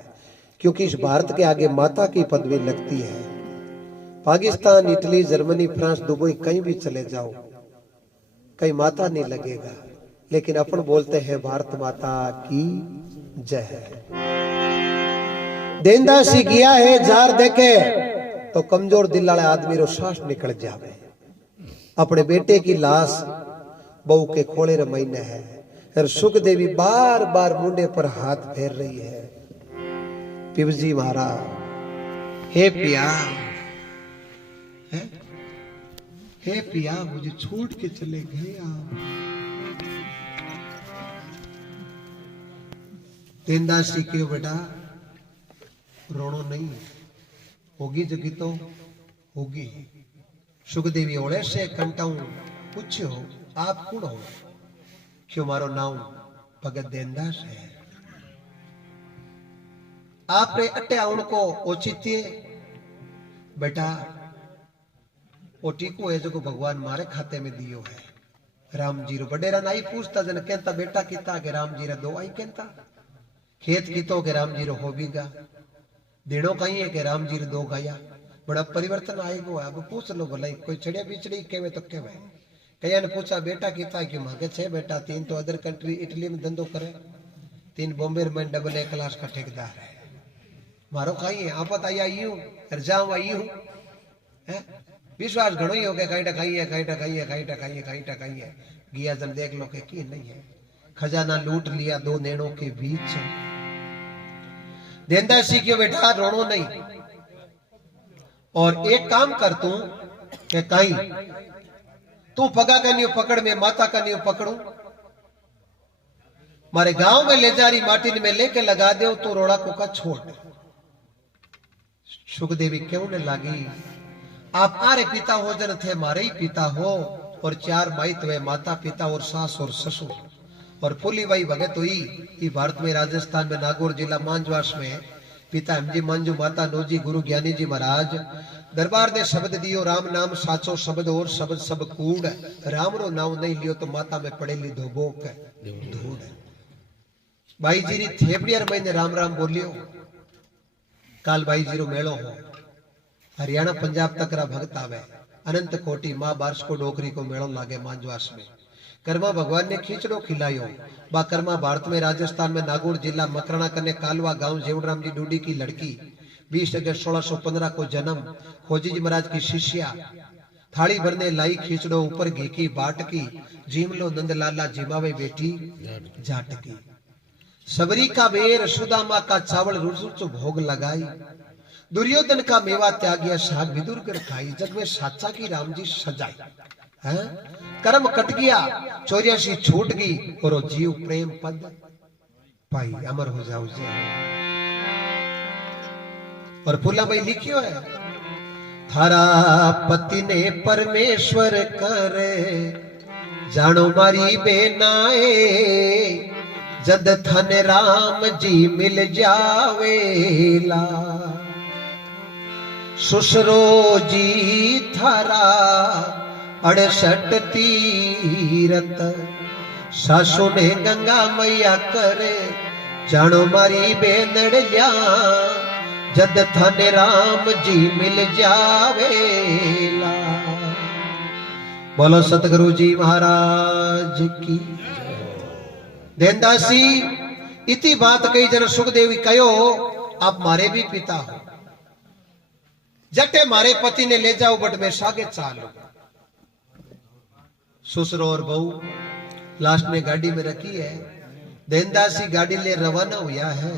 क्योंकि इस भारत के आगे माता की पदवी लगती है। Pakistan, Italy, Germany, France, Dubai कहीं भी चले जाओ, कहीं माता नहीं लगेगा, लेकिन अपन बोलते हैं भारत माता की जय। देनदासी गया है जार देखे तो कमजोर दिल वाले आदमी रो सांस निकल जावे। अपने बेटे की लाश बहू के खोले रमैने है और सुखदेवी बार बार मुंडे पर हाथ फेर रही है। पिवजी महाराज, हे पिया, हे पिया, मुझे छोड़ के चले गए आप। देनदास जी के बेटा रोनो नहीं, होगी जगी तो होगी। सुखदेवी ओले से कंटाऊ पूछो आप कौन हो? क्यों मारो नाम भगत देनदास है। आपने अट्टे उनको ओचित्य बेटा वो टीको है जो भगवान मारे खाते में दियो है। राम जी रो बडेरा नाई पूछता जन कहता बेटा किता के राम जी रा दो आई कहता खेत कितो के राम जी रो होबीगा देणो कहीं है के राम जी रो दो गाया। बड़ा परिवर्तन आएगो। अब पूछ लो भलाई कोई चढ़िया बिचड़ी केवे तो केवे। कया ने पूछा बेटा किता क्यों मांगे छे बेटा 3 तो अदर कंट्री इटली में धंधो करे, 3 बॉम्बे में डबल ए क्लास का ठेकेदार है। मारो कहीं है आपत आई आई हूं जाऊं आई हूं है। विश्वास घणो ही हो गया कहीं टकाई है कहीं टकाई है कहीं टकाई है कहीं टकाई है। गया जन देख लो के की नहीं है। खजाना लूट लिया 2 नैनों के बीच। देनदास जी क्यों बेटा रोनो नहीं और एक काम कर तू के कहीं तू पगा का न्यू पकड़ में माता का न्यू पकड़ू मारे गांव में ले जा रही माटी में लेके लगा दे तो रोड़ा को का छोड़। सुखदेवी क्यों ने लागी आप आरे पिता हो जन थे मारे ही पिता हो और 4 माइत वे माता पिता और सास और ससुर और फूली बाई भगत हुई। भारत में राजस्थान में नागौर जिला मांजवास में पिता हेमजी मांजू माता नोजी गुरु ज्ञानी जी महाराज दरबार ने शब्द दियो राम नाम साचो शब्द और शब्द सब कूड़। राम रो नाम नहीं लियो तो माता में पड़ेली धोबोक धूड़। भाई जी री थेपड़ियर महीने राम राम बोलियो। काल भाई जी रो मेलो हो हरियाणा पंजाब तक रा भक्त आवे। अनंत कोटि मां बारस को डोकरी को मेलो लागे मांजवास में। कर्मा भगवान ने खींचड़ो खिलायो। बा कर्मा भारत में राजस्थान में नागौर जिला मकराना कने कालवा गांव जेवड़राम जी डूडी की लड़की 20 अगस्त 1615 को जन्म। खोजी जी महाराज की शिष्या थाली भरने लाई खींचड़ो ऊपर घी की बाट की। जीमलो नंद लाला जिमावे बेटी जाट की। सबरी का बेर सुदामा का चावल रुचुच भोग लगाई। दुर्योधन का मेवा त्यागिया साग विदुर कर खाई। जग में साचा की राम जी सजाई है। कर्म कट गया 84 छूट गई और वो जीव प्रेम पद पाई। अमर हो जाओ जे और फूला भाई लिखियो है थारा पति ने परमेश्वर करे जानो मारी बेनाए। जद थन राम जी मिल जावेला सुसरो जी थारा 68 तीरथ। सासु ने गंगा मैया करे जानो मारी बेनड़िया। जद थन राम जी मिल जावेला। बोलो सतगुरु जी महाराज की। देनदासी इति बात कही जन सुखदेवी कहो आप मारे भी पिता हो। जटे मारे पति ने ले जाओ बट मैं सागे चालू। ससुरो और बहू लास्ट ने गाड़ी में रखी है। देनदासी गाड़ी ले रवाना हुआ है।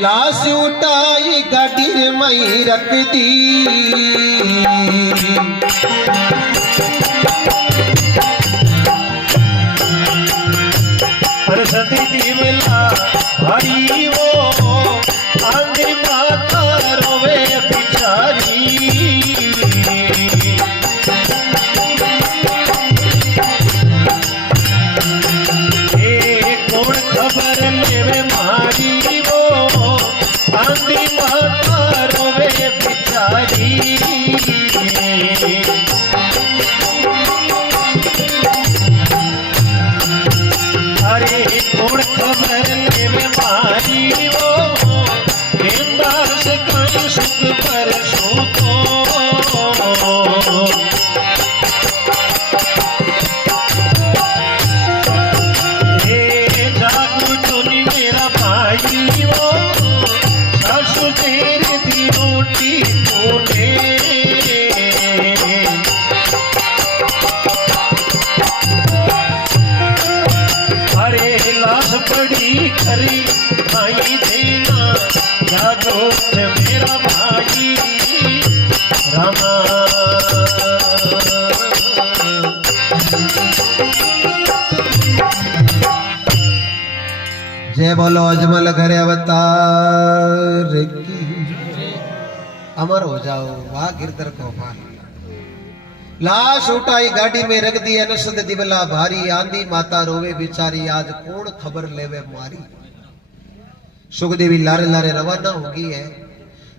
लाश उठाई गाड़ी में रख दी। सरस्वती जी मिला भाई वो आंधी माता रोवे बिचारी। कौन खबर लेवे मारी वो आंधी माता रोवे बिचारी। अरे कौन खबर लेवे मारी वो देनदास कहीं सुख पर सूतो। जागू चुनी मेरा भाई वो सासु तेरी दी रोटी तूने। क्षमा। जय बोलो अजमल घरे अवतार की। अमर हो जाओ वाह गिरधर गोपाल। लाश उठाई गाड़ी में रख दी अनसद दिवला भारी। आंधी माता रोवे बिचारी आज कौन खबर लेवे मारी। सुखदेवी लारे लारे रवाना हो गई है।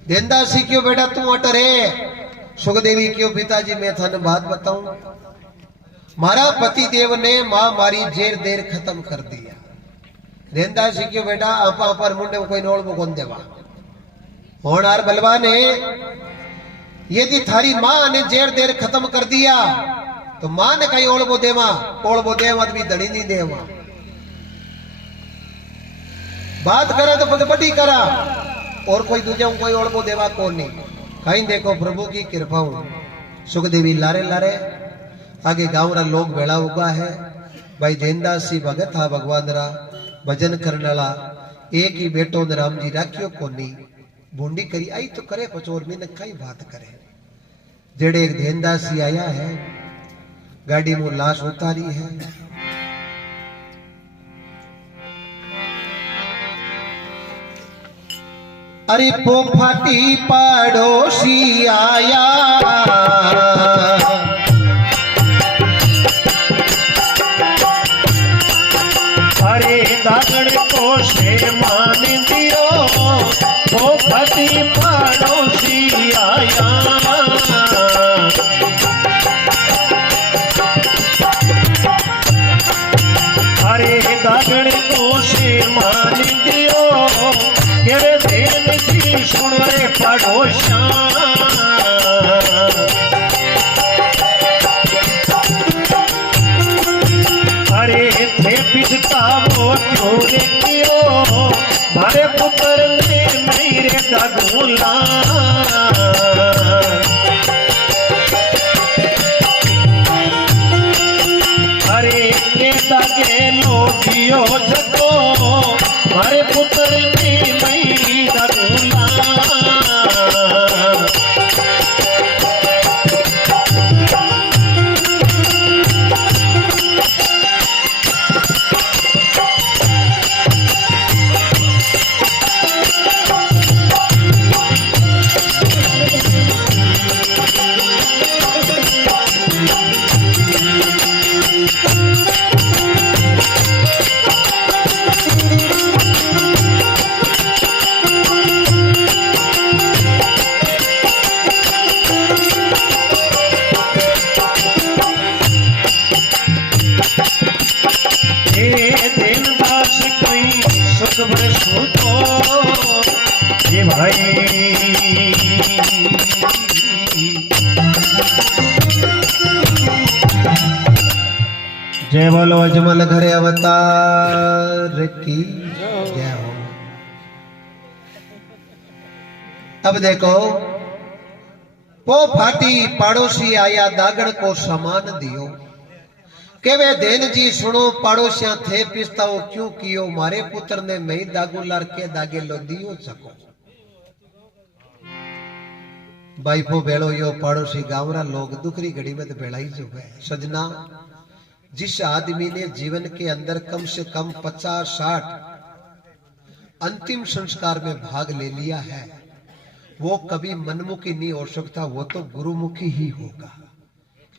देनदासी क्यों बेटा तू अटरे। सुखदेवी क्यों पिताजी मैं थाने बात बताऊं। मारा पति देव ने मां मारी जेर देर खत्म कर दिया। देनदासी क्यों बेटा आपा पर मुंडे कोई नोल को कौन देवा। होनार बलवान है यदि थारी मां ने जेर देर खत्म कर दिया तो मां ने कहीं ओलबो देवा भी धड़ी नहीं देवा। बात करे तो बड़ी करा और कोई दूजा कोई ओलबो देवा कौन नहीं। कहीं देखो प्रभु की कृपा हूं। सुखदेवी लारे लारे आगे गांव रा लोग बेड़ा हुआ है। भाई देनदास सी भगत था भगवान रा भजन करनाला। एक ही बेटो ने राम जी राखियो कोनी। भूंडी करी आई तो करे पचोर में कई बात करे। जेड़े एक देनदासी आया है गाड़ी में लाश उतारी है। अरे पोफाटी पड़ोसी आया। अरे दागड़ को से मान दियो वो फटी पड़ोसी आया। अरे दागड़ को से मान दियो केरे देन जी सुन रे पड़ोसा। अरे थे पिछता वो क्यों रे कियो मारे पुत्र ने मेरे दागुला। अरे ने दागे लो दियो जको मारे पुत्र ने मेरी दागुला। जय बोलो अजमल घरे अवतार की जय हो। अब देखो पो फाटी पड़ोसी आया दागड़ को सामान दियो। के वे देन जी सुनो पड़ोसिया थे पिस्ताओ क्यों कियो मारे पुत्र ने मई दागू लार के दागे लो दियो सको। बाइफो बेड़ो यो पड़ोसी गांवरा लोग दुखरी घड़ी में तो बेड़ा ही जो है। सजना जिस आदमी ने जीवन के अंदर कम से कम 50-60 अंतिम संस्कार में भाग ले लिया है वो कभी मनमुखी नहीं हो सकता। वो तो गुरुमुखी ही होगा।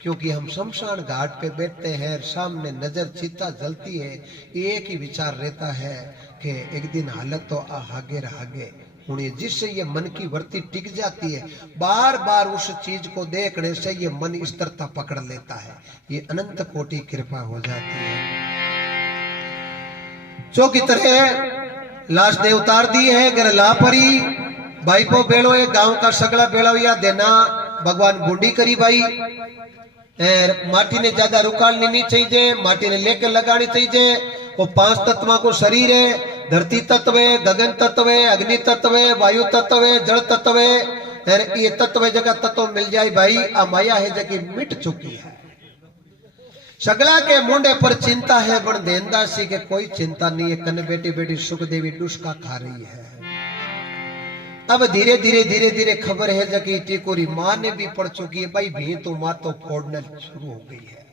क्योंकि हम शमशान घाट पे बैठते हैं सामने नजर चिता जलती है एक ही विचार रहता है कि एक दिन हालत तो आगे रहागे होनी। जिससे ये मन की वृत्ति टिक जाती है बार बार उस चीज को देखने से ये मन स्थिरता पकड़ लेता है। ये अनंत कोटि कृपा हो जाती है। जो की तरह लाश ने उतार दी है घर लापरी भाईपो बेड़ो गांव का सगड़ा बेड़ोया देना भगवान बूंदी करी भाई। माटी ने ज्यादा रुकालनी नहीं चाहिए। माटी ने लेकर लगानी चाहिए। वो 5 तत्वों को शरीर है। धरती तत्व है, गगन तत्व है, अग्नि तत्व है, वायु तत्व है, जल तत्व है। ये तत्व जगह तत्व मिल जाए भाई आ माया है जगह मिट चुकी है। सगला के मुंडे पर चिंता है बन देनदासी के कोई चिंता नहीं है। कन बेटी बेटी सुखदेवी डुस्का खा रही है। अब धीरे धीरे धीरे धीरे खबर है जबकि टेकोरी माँ ने भी पढ़ चुकी है भाई भी तो माँ तो फोड़ना शुरू हो गई है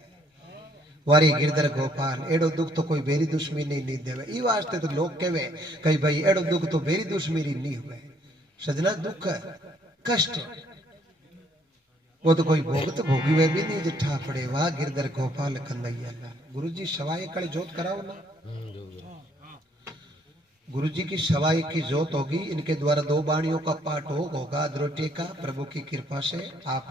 वारी गिरधर गोपाल एड़ो दुख तो कोई बेरी दुश्मनी नहीं देवे ई वास्ते तो लोग कहवे कई भाई एड़ो दुख तो बेरी दुश्मनी नहीं हुए सजना दुख कष्ट वो तो कोई भोग तो भोगी हुए भी नहीं जिठा पड़े वाह गिरधर गोपाल कन्हैया लाल गुरुजी सवाई कल जोत कराओ ना गुरुजी की सवाई की जोत होगी इनके द्वारा 2 बाणियों का पाठ होगा द्रोटे का प्रभु की कृपा से आप